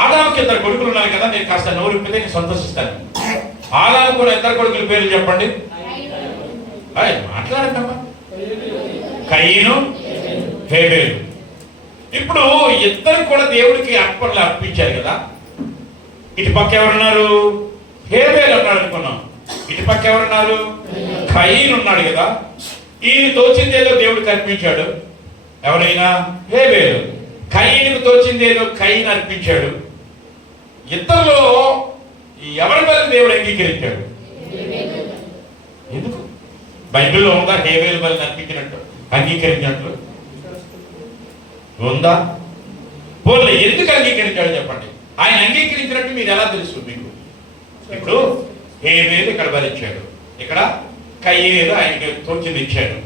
ఆదాముకి 2 కొడుకులు ఉన్నారు కదా, నేను కాస్త నోరు ఇప్పితే నేను సంతోషిస్తాను. ఆదాము కూడా 2 కొడుకుల పేర్లు చెప్పండి. మాట్లాడండి. కయీను, హేబేలు. ఇప్పుడు 2 కూడా దేవుడికి అర్పణలు అర్పించారు కదా. ఇటు పక్క ఎవరున్నారు? హేబేలు ఉన్నాడు అనుకున్నాం. ఇటు పక్క ఎవరున్నారు? కయీను ఉన్నాడు కదా. ఈయన తోచిందేదో దేవుడికి అర్పించాడు, ఎవరైనా హేబేలు. కయీనుకు తోచిందేదో కయీను అర్పించాడు. ఇద్దరిలో ఎవరి బలి దేవుడు అంగీకరించాడు? ఎందుకు? బైబిల్లో ఉందా హేబేలు బలిని అర్పించినట్టు, అంగీకరించినట్లు ఉందా? పోలే, ఎందుకు అంగీకరించాడు చెప్పండి. ఆయన అంగీకరించినట్టు మీరు ఎలా తెలుసు మీకు? ఇప్పుడు హేబేలు ఇక్కడ బలిచ్చాడు, ఇక్కడ కయీను ఆయనకి తోచింది ఇచ్చాడు.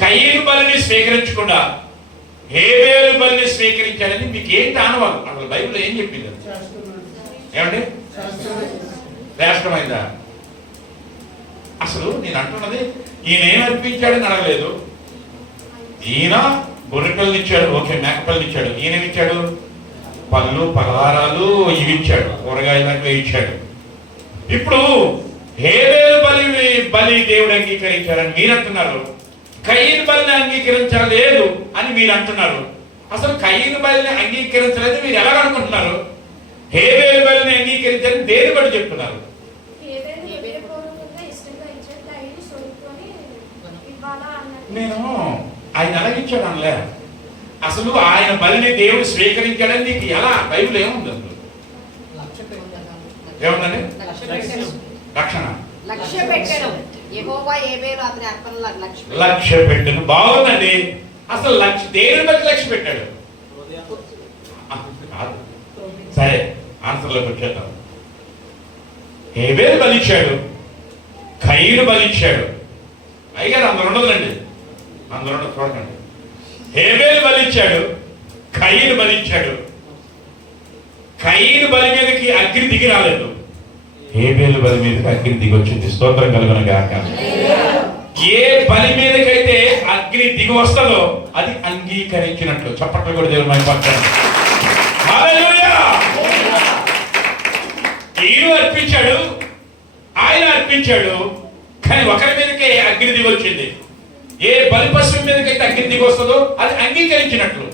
కయీను బలిని స్వీకరించకుండా హేబేలు బలిని స్వీకరించాడని మీకు ఏంటి ఆనవాళ్ళు? అసలు బైబిల్ ఏం చెప్పింది? ఏమండి, శ్రేష్టమైందా? అసలు నేను అంటున్నది, ఈయన ఏం అర్పించాడని అడగలేదు. ఈయన గొర్రెపిల్లలు ఇచ్చాడు, ఓకే, మేకపిల్లలు ఇచ్చాడు. ఈయనేమిచ్చాడు? పళ్ళు, పలహారాలు ఇవి ఇచ్చాడు, కూరగాయలు ఇచ్చాడు. ఇప్పుడు హేబేలు బలి దేవుడు అంగీకరించారని మీరు అంటున్నారు, కయీను బలిని అంగీకరించలేదు అని మీరు అంటున్నారు. అసలు కయీను బలిని అంగీకరించలేదు మీరు ఎలా అనుకుంటున్నారు? హేబేలు బలిని అంగీకరించారని దేని బట్టి చెప్తున్నారు? నేను ఆయన ఎలాగిచ్చాడు అనలే. అసలు ఆయన బలిని దేవుడు స్వీకరించాడని నీకు ఎలా? బైబిల్ ఏముంది? అసలు ఏముందండి? రక్షణ లక్ష్య పెట్టాను. బాగుందండి. అసలు దేవుని బట్టి లక్ష్య పెట్టాడు. సరే, ఆన్సర్లోకి వచ్చేద్దాం. హేబేలు బలిచ్చాడు, కయీను బలిచ్చాడు. అయ్యారు అందరు ఉండదులండి, అందరు ఉండదు, చూడకండి. హేబేలు బలిచ్చాడు, కయీను బలిచ్చాడు. కయీను బలి మీదకి అగ్ని దిగి రాలేదు, హేబేలు బలి మీదకి అగ్ని దిగి వచ్చింది. స్తోత్రం కలుగును గాక. ఏ బలి మీదకైతే అగ్ని దిగి వస్తుందో అది అంగీకరించినట్లు. చప్పట్లు కూడా దేవుడు మన పక్కన. హల్లెలూయా. ఈయన అర్పించాడు, ఆయన అర్పించాడు, కానీ ఒకరి మీదకే అగ్ని దిగి వచ్చింది. ఏ బలి పశువు మీదకైతే అగ్ని దిగి వస్తుందో అది అంగీకరించినట్లు.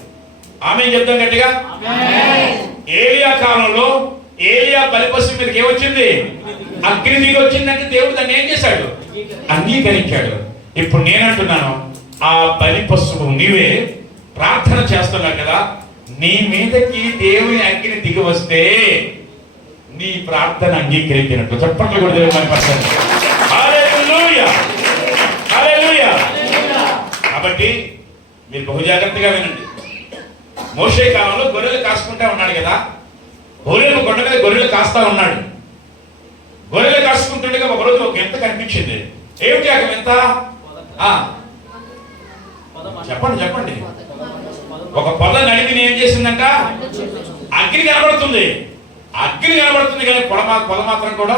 ఆమె చెప్తాం గట్టిగా. ఏలియా కాలంలో ఏలియా బలి పశువు మీదకి ఏమొచ్చింది? అగ్ని దిగి వచ్చిందంటే దేవుడు దాన్ని ఏం చేశాడు? అంగీకరించాడు. ఇప్పుడు నేనంటున్నాను, ఆ బలి పశువు నీవే ప్రార్థన చేస్తున్నావు కదా, నీ మీదకి దేవుని అగ్ని దిగి వస్తే నీ ప్రార్థన అంగీకరించినట్టు. చప్పట్లు కూడా దేవుడు మన పక్కన. హల్లెలూయా, హల్లెలూయా. కాబట్టి మీరు బహు జాగ్రత్తగా వినండి. మోషే కాలంలో గొర్రెలు కాసుకుంటా ఉన్నాడు కదా, గొర్రెలు కొండ మీద గొర్రెలు కాస్తా ఉన్నాడు. గొర్రెలు కాసుకుంటుండగా ఒకరోజు ఒక వింత కనిపించింది. ఏమిటి ఆ వింత? చెప్పండి చెప్పండి. ఒక పొద నడిమిని ఏం చేసిందంట? అగ్ని కనబడుతుంది, అగ్ని కనబడుతుంది, కానీ పొద మాత్రం కూడా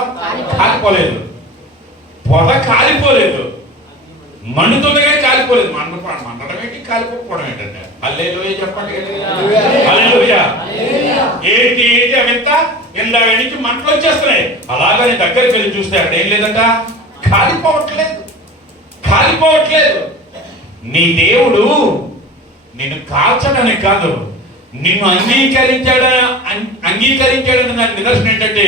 కాలిపోలేదు. పొద కాలిపోలేదు, మండుతుంది కానీ కాలిపోలేదు. మండడం ఏంటి, కాలిపోకపోవడం ఏంటంటే? హల్లెలూయా చెప్పండి. హల్లెలూయా. ఏంటి ఏంటి అవింత? ఇందాక నుంచి మంటలు వచ్చేస్తున్నాయి. అలాగని దగ్గరికి వెళ్ళి చూస్తే అక్కడ ఏం లేదంట, కాలిపోవట్లేదు, కాలిపోవట్లేదు. నీ దేవుడు నిన్ను కాల్చడానికి కాదు, నిన్ను అంగీకరించాడని దాని నిదర్శనం ఏంటంటే,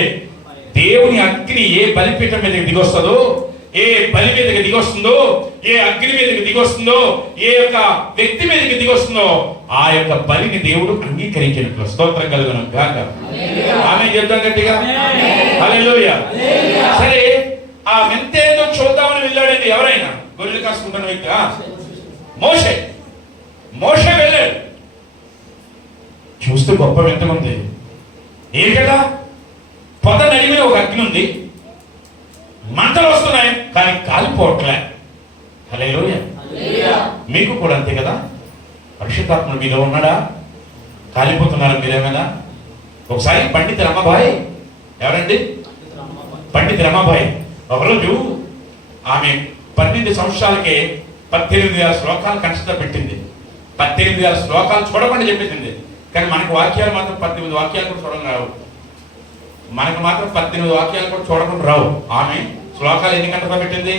దేవుని అగ్ని ఏ బలిపీఠం మీదకి దిగొస్తుందో, ఏ బలి మీదకి దిగొస్తుందో, ఏ అగ్ని మీదకి దిగొస్తుందో, ఏ యొక్క వ్యక్తి మీదకి దిగొస్తుందో ఆ యొక్క బలిని దేవుడు అంగీకరించినట్లు. స్తోత్రం కలుగును గాక. ఆమె చెప్తాం గట్టిగా. హల్లెలూయా. సరే, ఆ వింత ఏదో చూద్దామని వెళ్ళాడండి ఎవరైనా? గొర్రెలు కాసుకుంటున్న వ్యక్తి మోషే. మోషే వెళ్ళాడు. చూస్తే గొప్ప వింత ఉంది. ఏంటి కదా? పొద నడిమిన ఒక అగ్ని ఉంది, మంటలు వస్తున్నాయి కానీ కాలిపోవట్లే. హల్లెలూయా. మీకు కూడా అంతే కదా? పరిశుద్ధాత్మ మీలో ఉన్నాడా? కాలిపోతున్నారు మీరేమైనా? ఒకసారి పండిత రమాబాయి, ఎవరండి? పండిత రమాబాయి ఒకరోజు ఆమె 12 సంవత్సరాలకే 18,000 శ్లోకాలు కంఠస్థ పెట్టింది. 18,000 శ్లోకాలు చూడమని చెప్పింది. కానీ మనకు వాక్యాలు మాత్రం 18 వాక్యాలు కూడా చూడడం రావు. మనకు మాత్రం 18 వాక్యాలు కూడా చూడకుండా రావు. ఆమె శ్లోకాలు ఎన్ని గంటలతో పెట్టింది?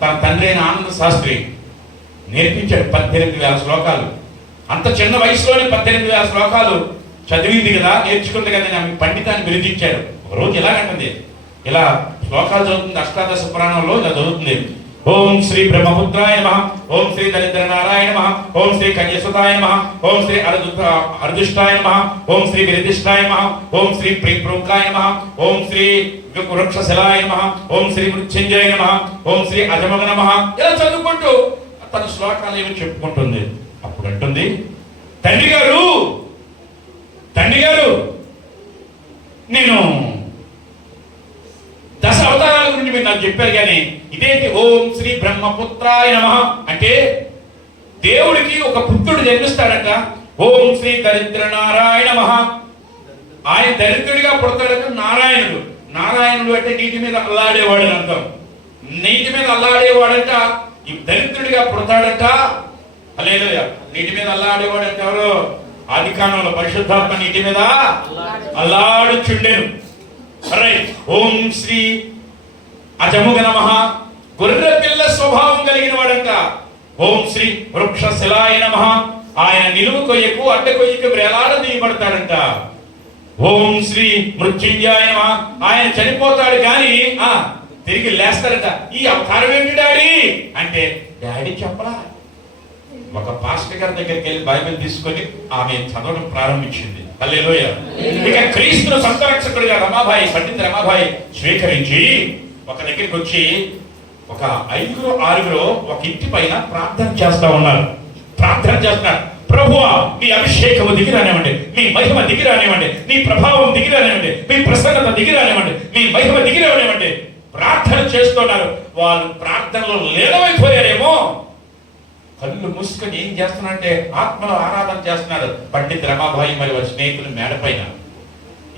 తన తండ్రి అయిన ఆనంద శాస్త్రి నేర్పించాడు 18,000 శ్లోకాలు. అంత చిన్న వయసులోనే 18,000 శ్లోకాలు చదివింది కదా, నేర్చుకుంది కదా, ఆమె పండితాన్ని బిరుదించారు. ఒక రోజు ఇలాగంటుంది, ఇలా శ్లోకాలు చదువుతుంది. అష్టాదశ పురాణంలో ఇలా చదువుతుంది. ఓం శ్రీ బ్రహ్మపుత్రాయ నమః, ఓం శ్రీ దరిద్ర నారాయణ నమః, ఓం శ్రీ కన్యసుతాయ నమః, ఓం శ్రీ అర్దుష్టాయ నమః, ఓం శ్రీ విరదిష్టాయ నమః, ఓం శ్రీ ప్రీప్రూకాయ నమః, ఓం శ్రీ వృక్షశిలాయ నమః, ఓం శ్రీ మృత్యుంజయ నమః, ఓం శ్రీ అజమగ నమః. ఇలా చదువుకుంటూ తన శ్లోకాలు ఏమి చెప్పుకుంటుంది. అప్పుడు అంటుంది, తండ్రి గారు నేను దశ అవతారాల గురించి మీరు నాకు చెప్పారు, కానీ ఇదేంటి ఓం శ్రీ బ్రహ్మపుత్రాయ నమః అంటే దేవుడికి ఒక పుత్రుడు జన్మిస్తాడట. ఓం శ్రీ దరిద్ర నారాయణ నమః, ఆయన దరిద్రుడిగా పుడతాడట. నారాయణుడు అంటే నీటి మీద అల్లాడేవాడు అని అర్థం. నీటి మీద అల్లాడేవాడంట ఈ దరిద్రుడిగా పుడతాడట. హల్లెలూయా. నీటి మీద అల్లాడేవాడంటే ఎవరు? ఆదికాండంలో పరిశుద్ధాత్మ నీటి మీద అల్లాడుచుండెను. ఓం శ్రీ అజముగ నమః, గొర్రె పిల్ల స్వభావం కలిగిన వాడంట. ఓం శ్రీ వృక్షశిలాయ నమః, ఆయన నిలువు కొయ్యకు అడ్డ కొయ్యకు వేలాడదీయబడతాడంట. ఓం శ్రీ మృత్యుంజయాయ నమః, ఆయన చనిపోతాడు కానీ తిరిగి లేస్తాడట. ఈ అవతారం ఏంటి డాడీ అంటే, డాడీ చెప్పలా. ఒక పాస్టర్ గారి దగ్గరికి వెళ్ళి బైబిల్ తీసుకొని ఆమె చదవడం ప్రారంభించింది. హల్లెలూయా. ఇక క్రీస్తును సొంత రక్షకుడిగా పండిత రమాబాయి స్వీకరించి ఒక దగ్గరికి వచ్చి ఒక 5-6 ఒక ఇంటి పైన ప్రార్థన చేస్తున్నారు. ప్రభువా, మీ అభిషేకము దిగిరానివ్వండి, మీ మహిమ దిగిరానివ్వండి, మీ ప్రభావం దిగిరానివ్వండి, మీ ప్రసన్నత దిగిరానివ్వండి, మీ మహిమ దిగిరానివ్వండి. ప్రార్థన చేస్తున్నారు. వాళ్ళు ప్రార్థనలో లీనమైపోయారేమో. కళ్ళు మూసుకొని ఏం చేస్తున్నారంటే ఆత్మలో ఆరాధన చేస్తున్నారు పండిత్ రమాబాయి మరి వారి స్నేహితులు మేడపైన.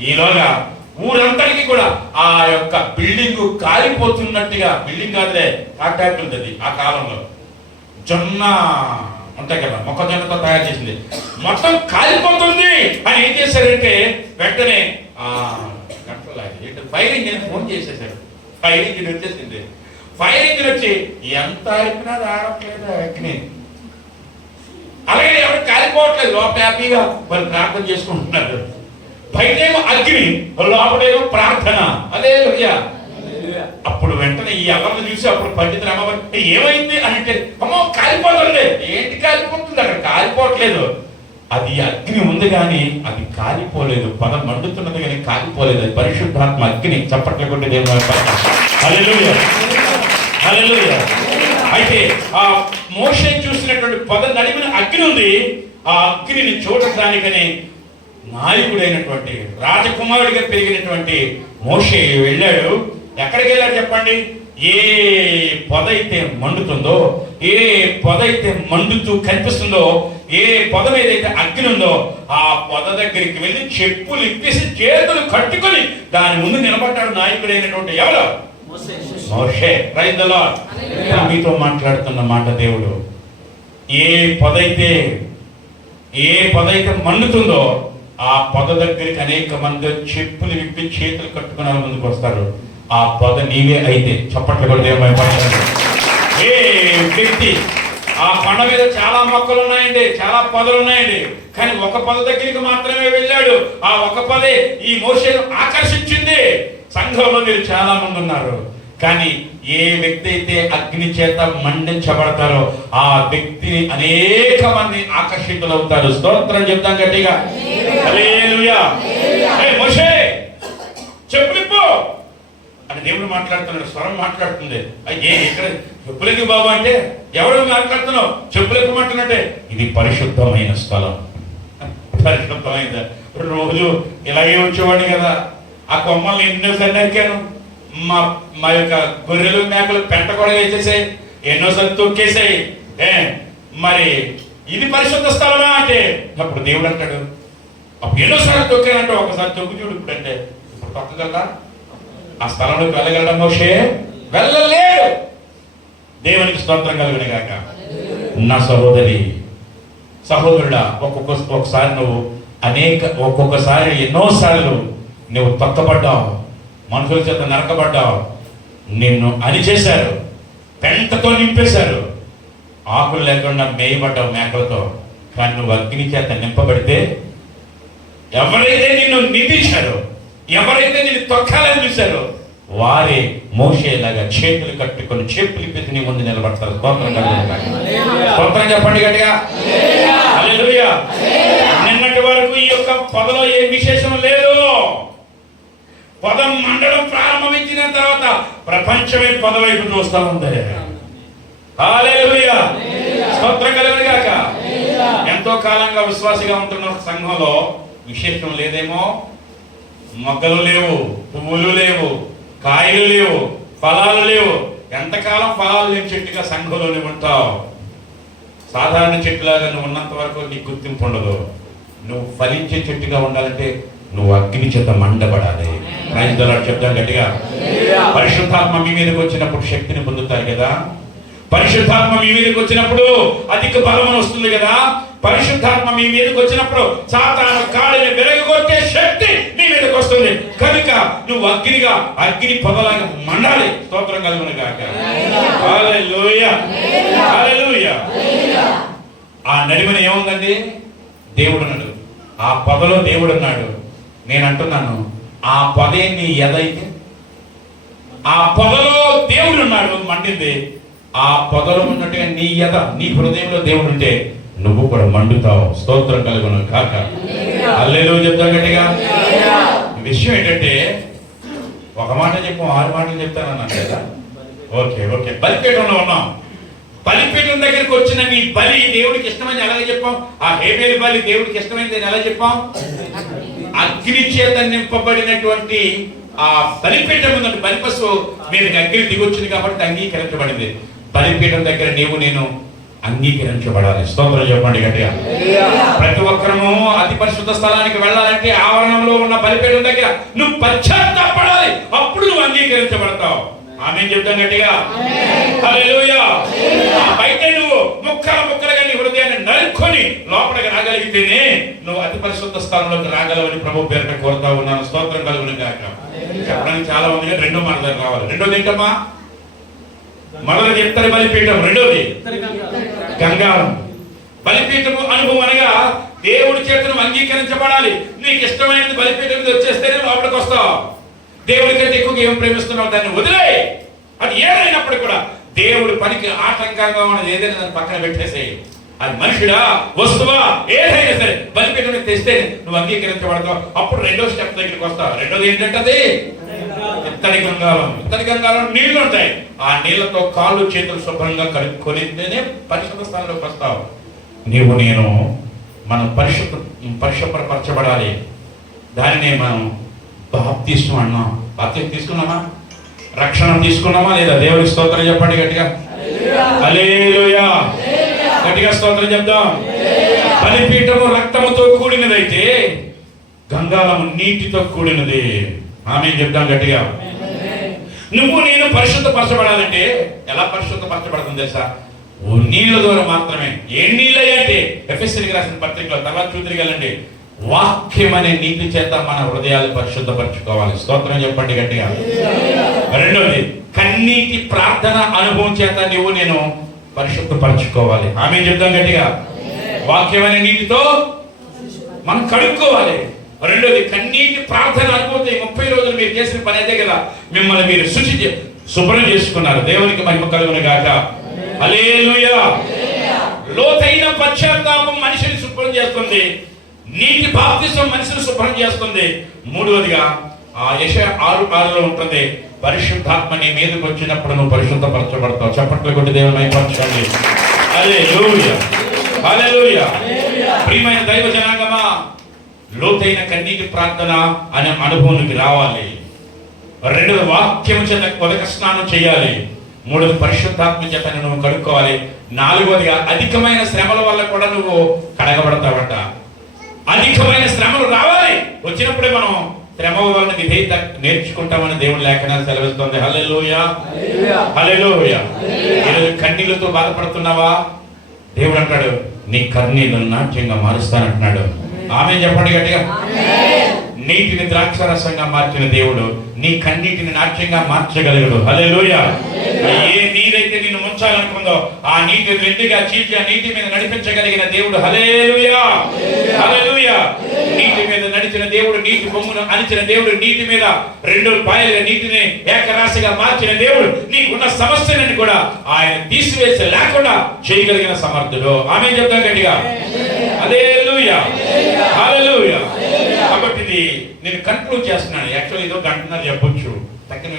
ఈలోగా ఊరందరికీ కూడా ఆ యొక్క బిల్డింగ్ కాలిపోతున్నట్టుగా, బిల్డింగ్ కాదులే కాంట్రాక్టులు అది ఆ కాలంలో జొన్న ఉంటాయి కదా, మొక్కజొన్నతో తయారు చేసింది, మొత్తం కాలిపోతుంది అని ఏం చేశారంటే వెంటనే ఫైర్ ఇంజిన్ ఫోన్ చేసేసారు. ఫైర్ ఇంజిన్ వచ్చేసింది. ఫైర్ ఇంజిన్ వచ్చి ఎంత అయిపోయినా రావట్లేదు అగ్ని. అలాగే ఎవరు కాలిపోవట్లేదు. లోపల హ్యాపీగా వాళ్ళు ప్రార్థన చేసుకుంటున్నారు. బయటేమో అగ్ని, లోపలేమో ప్రార్థన. హల్లెలూయా. అప్పుడు వెంటనే ఈ అల్లర్ని చూసి అప్పుడు పండిత రామబాయి ఏమైంది అని అంటే, అమ్మో కాలిపోతుంది. ఏంటి కాలిపోతుంది? అక్కడ కాలిపోవట్లేదు, అది అగ్ని ఉంది కానీ అది కాలిపోలేదు. పదం మండుతున్నది కానీ కాలిపోలేదు. అది పరిశుద్ధాత్మ అగ్ని. చప్పట్లు కొట్టి దేవుని హల్లెలూయా, హల్లెలూయా. అయితే ఆ మోషే చూసినటువంటి పద నడిమిన అగ్ని ఉంది. ఆ అగ్నిని చూడటానికని నాయకుడైనటువంటి రాజకుమారుడిగా పెరిగినటువంటి మోషే వెళ్ళాడు. ఎక్కడికి వెళ్ళాడు చెప్పండి? ఏ పొద అయితే మండుతుందో, ఏ పొద అయితే మండుతూ కనిపిస్తుందో, ఏ పొద మీద అయితే అగ్ని ఉందో ఆ పొద దగ్గరికి వెళ్ళి చెప్పులు ఇప్పేసి చేతులు కట్టుకొని దాని ముందు నిలబడ్డాడు నాయకుడైనటువంటి ఎవరు? మోషే. Praise the lord. మీతో మాట్లాడుతున్న మాట దేవుడు. ఏ పొద అయితే మండుతుందో ఆ పొద దగ్గరికి అనేక మంది చెప్పులు విప్పి చేతులు కట్టుకుని ముందుకు వస్తారు. ఆ పొద నీవే అయితే చప్పట్లు కూడా ఏ వ్యక్తి ఆ కొండ మీద చాలా మొక్కలు ఉన్నాయండి, చాలా పొదలు ఉన్నాయండి, కానీ ఒక పొద దగ్గరికి మాత్రమే వెళ్ళాడు. ఆ ఒక పొదే ఈ మోషేను ఆకర్షించింది. సంఘంలో మీరు చాలా మంది ఉన్నారు, కానీ ఏ వ్యక్తి అయితే అగ్ని చేత మండించబడతారో ఆ వ్యక్తిని అనేక మంది ఆకర్షితులవుతారు. స్తోత్రం చెప్తాం గట్టిగా. హల్లెలూయా. మోషే చెప్పులిప్పు అని దేవుడు మాట్లాడుతున్నాడు. స్వరం మాట్లాడుతుంది. అయ్యే ఇక్కడ చెప్పులకి బాబు అంటే ఎవరు మాట్లాడుతున్నావు? చెప్పులకు మాట్లాడంటే ఇది పరిశుద్ధమైన స్థలం. పరిశుద్ధమైన రోజు ఇలాగే వచ్చేవాడిని కదా. ఆ కొమ్మల్ని ఎన్నోసార్లు నరికాను. మా యొక్క గొర్రెలు మేకలు పెంట కూడా వేసేసాయి, ఎన్నోసార్లు తొక్కేసాయి. మరి ఇది పరిశుద్ధ స్థలమా అంటే అప్పుడు దేవుడు అంటాడు, అప్పుడు ఎన్నోసార్లు తొక్కానంటే ఒకసారి తొక్కు చూడు. ఇప్పుడు అంటే ఇప్పుడు తొక్కగలరా? ఆ స్థలంలోకి వెళ్ళగలడం మోషే వెళ్ళలేడు. దేవునికి స్తోత్రం కలుగును గాక. నా సహోదరుడా, ఒకసారి నువ్వు ఒక్కొక్కసారి ఎన్నోసార్లు నువ్వు తొక్కబడ్డావు, మనుషుల చేత నరకబడ్డావు, నిన్ను అణిచేశారు, పెంటతో నింపేశారు, ఆకులు లేకుండా మేయబడ్డావు మేకలతో. కానీ నువ్వు అగ్ని చేత నింపబడితే ఎవరైతే నిన్ను నిందించారో, ఎవరైతే నిన్ను తొక్కాలని చూశారో వారే మోషేలాగా చేతులు కట్టుకొని చెప్పులు పెట్టి నీ ముందు నిలబడతారు. స్తోత్రం చెప్పండి గట్టిగా. హల్లెలూయా. నిన్నటి వరకు ఈ యొక్క పొదలో ఏ విశేషం లేదు. పొద మండలం ప్రారంభించిన తర్వాత ప్రపంచమే పొద వైపు చూస్తూ ఉంది. హల్లెలూయా. స్తోత్రం కలుగును గాక. ఎంతో కాలంగా విశ్వాసిగా ఉంటున్న సంఘంలో విశేషం లేదేమో, మొగ్గలు లేవు, పువ్వులు లేవు, కాయలు లేవు, ఫలాలు లేవు. ఎంతకాలం ఫలాలు లేని చెట్టుగా సంఘంలోనే ఉంటావు. సాధారణ చెట్టులాగా నువ్వు ఉన్నంత వరకు నీకు గుర్తింపు ఉండదు. నువ్వు ఫలించే చెట్టుగా ఉండాలంటే నువ్వు అగ్ని చేత మండబడాలి. రాజధాని చెప్తాను గట్టిగా. పరిశుద్ధాత్మ మీ మీదకి వచ్చినప్పుడు శక్తిని పొందుతారు కదా. పరిశుద్ధాత్మ మీ మీదకి వచ్చినప్పుడు అధిక బలం వస్తుంది కదా. పరిశుద్ధాత్మ మీ మీదకి వచ్చినప్పుడు సాతాను కాడిని వెరగొట్టే శక్తి నీ మీదకి వస్తుంది. కనుక నువ్వు అగ్ని పొదలాగా మండాలి. స్తోత్రం కలుగును గాక. హల్లెలూయా. హల్లెలూయా. ఆ నడిమన ఏముందండి? దేవుడు ఉన్నాడు. ఆ పొదలో దేవుడు ఉన్నాడు. నేను అంటున్నాను, ఆ పొదే నీ ఎదైతే, ఆ పొదలో దేవుడు ఉన్నాడు, మండింది. ఆ పొదలో ఉన్నట్టుగా నీ ఎద, నీ హృదయంలో దేవుడు ఉంటే నువ్వు కూడా మండుతావు. స్తోత్రం కలుగును కాక. హల్లెలూయా చెప్తాను గట్టిగా. విషయం ఏంటంటే, ఒక మాట చెప్పు, 6 మాటలు చెప్తానన్నాను కదా. ఓకే. బలిపీఠంలో ఉన్నాం. బలిపీఠం దగ్గరికి వచ్చిన నీ బలి దేవుడికి ఇష్టమైంది ఎలాగ చెప్పాం? ఆ హేబేలు బలి దేవుడికి ఇష్టమైంది ఎలా చెప్పాం? అగ్ని చేత నింపబడినటువంటి ఆ బలిపీఠం ఉందంటే బలిపశువు మీదకి అగ్ని దిగొచ్చింది కాబట్టి అంగీకరించబడింది. బలిపీఠం దగ్గర నేను అంగీకరించబడాలి. స్తోత్రం చెప్పండి గట్టిగా. ప్రతి ఒక్కరము అతి పరిశుద్ధ స్థలానికి వెళ్ళాలంటే ఆవరణంలో ఉన్న బలిపీఠం దగ్గర నువ్వు పశ్చాత్తాపడాలి. అప్పుడు నువ్వు అంగీకరించబడతావు. ఆమేన్ చెప్తాం గట్టిగా. హల్లెలూయా. బయట నువ్వు ముక్కలుగా నీ హృదయాన్ని నరుక్కొని లోపలికి రాగలిగితేనే నువ్వు అతి పరిశుద్ధ స్థలంలోకి రాగలవని ప్రభు పేరుట కోరుతా ఉన్నాను. స్తోత్రం కలుగును గాక. చెప్పడానికి చాలా ఉంది. రెండో మాట దగ్గర రావాలి. రెండోది ఏంటమ్మా? మొదటిది ఇత్తడి బలిపీఠం, రెండోది గంగారం. బలిపీఠము అనుభవం అనగా దేవుడి చేతను అంగీకరించబడాలి. నీకు ఇష్టమైనది బలిపీఠం మీద వచ్చేస్తేనే లోపలికి వస్తావు. దేవుడి కంటే ఎక్కువగా ఏం ప్రేమిస్తున్నావు దాన్ని వదిలే. అది ఏదైనప్పుడు కూడా దేవుడి పనికి ఆటంకంగా ఉన్నది ఏదైనా దాన్ని పక్కన పెట్టేసేయి. అది మనుషుడా, వస్తువా, ఏదైనా సరే బలిపీఠం మీద తెస్తే నువ్వు అంగీకరించబడతావు. అప్పుడు రెండో స్టెప్ దగ్గరికి వస్తావు. రెండోది ఏంటంటే అది ఇత్తడి గంగాలం. ఇత్తడి గంగాలం నీళ్లు ఉంటాయి. ఆ నీళ్లతో కాళ్ళు చేతులు శుభ్రంగా కడుక్కొనితేనే పరిశుద్ధ స్థానంలోకి వస్తావు. నేను మనం పరిశుభ్రపరచబడాలి. దానినే మనం బాప్తిస్మం అన్నాం. బాప్తిస్మం తీసుకున్నామా? రక్షణ తీసుకున్నామా లేదా? దేవుడి స్తోత్రం చెప్పండి గట్టిగా. హల్లెలూయా. గట్టిగా స్తోత్రం చెప్దాం. బలిపీఠము రక్తముతో కూడినదైతే గంగాళము నీటితో కూడినది. ఆమేన్ చెప్దాం గట్టిగా. నువ్వు నేను పరిశుద్ధపరచబడాలంటే ఎలా పరిశుద్ధపరచబడుతుంది తెలుసా? నీళ్ళ ద్వారా మాత్రమే. ఏ నీళ్ళయ్యా అంటే ఎఫెసీయులకు రాసిన పత్రికలో తర్వాత చూద్దరుగలండి. వాక్యం అనే నీటి చేత మన హృదయాలు పరిశుద్ధపరచుకోవాలి. స్తోత్రం చెప్పండి గట్టిగా. రెండోది కన్నీటి ప్రార్థన అనుభవం చేత నేను పరిశుద్ధపరచుకోవాలి. ఆమేన్ చెప్దాం గట్టిగా. వాక్యం అనే నీటితో మనం కడుక్కోవాలి. రెండోది కన్నీటి ప్రార్థన అనుభూతి. 30 రోజులు మీరు చేసిన పని అదే కదా. మిమ్మల్ని మీరు శుభ్రం చేసుకున్నారు. దేవునికి మహిమ కలుగును గాక. హల్లెలూయా. లోతైన పశ్చాత్తాపం మనిషిని శుభ్రం చేస్తుంది. నీటి బాప్తిసం మనిషిని శుభ్రం చేస్తుంది. మూడవదిగా యెషయా 6:6లో ఉంటుంది, పరిశుద్ధాత్మ నీ మీదకి వచ్చినప్పుడు నువ్వు పరిశుద్ధపరచబడతావు. చప్పట్లు కొట్టి దేవుని మహిమపరచండి. హల్లెలూయా. హల్లెలూయా. ప్రియమైన దైవ జనాంగమా, లోతైన కన్నీటి ప్రార్థన అనే అనుభవానికి రావాలి. రెండోది వాక్యం చేత కొలక స్నానం చేయాలి. మూడోది పరిశుద్ధాత్మ చేత నువ్వు కడుక్కోవాలి. నాలుగోదిగా అధికమైన శ్రమల వల్ల కూడా నువ్వు కడగబడతావట. అధికమైన శ్రమలు రావాలి. వచ్చినప్పుడే మనం శ్రమ వలన విధేయత నేర్చుకుంటామని దేవుని లేఖనాలు సెలవిస్తుంది. హల్లెలూయా. హల్లెలూయా. ఈరోజు కన్నీళ్లతో బాధపడుతున్నావా? దేవుడు అంటాడు నీ కన్నీళ్లను నాట్యంగా మారుస్తానంటున్నాడు. ఆమె చెప్పండి గట్టిగా. నీటిని ద్రాక్షరసంగా మార్చిన దేవుడు నీ కన్నీటిని నాట్యంగా మార్చగలగడు. హల్లెలూయా. ఏ నీరైతే నిన్ను ముంచాలనుకుందో ఆ నీటి రెండుగా చీల్చి ఆ నీటి మీద నడిపించగలిగిన దేవుడు. హల్లెలూయా, హల్లెలూయా. నీటి మీద నడిచిన దేవుడు, నీటి బొమ్మును అణిచిన దేవుడు, నీటి మీద రెండు పాయలుగా నీటిని ఏకరాశిగా మార్చిన దేవుడు నీకున్న సమస్యలను కూడా ఆయన తీసివేసి లేకుండా చేయగలిగిన సమర్థుడు. ఆమె చెప్తాం గట్టిగా. హల్లెలూయా, హల్లెలూయా. కాబట్టి ఇది నేను కన్క్లూడ్ చేస్తున్నాను. యాక్చువల్లీ ఇదో గంటన్నర చెప్పొచ్చు, తగ్గిన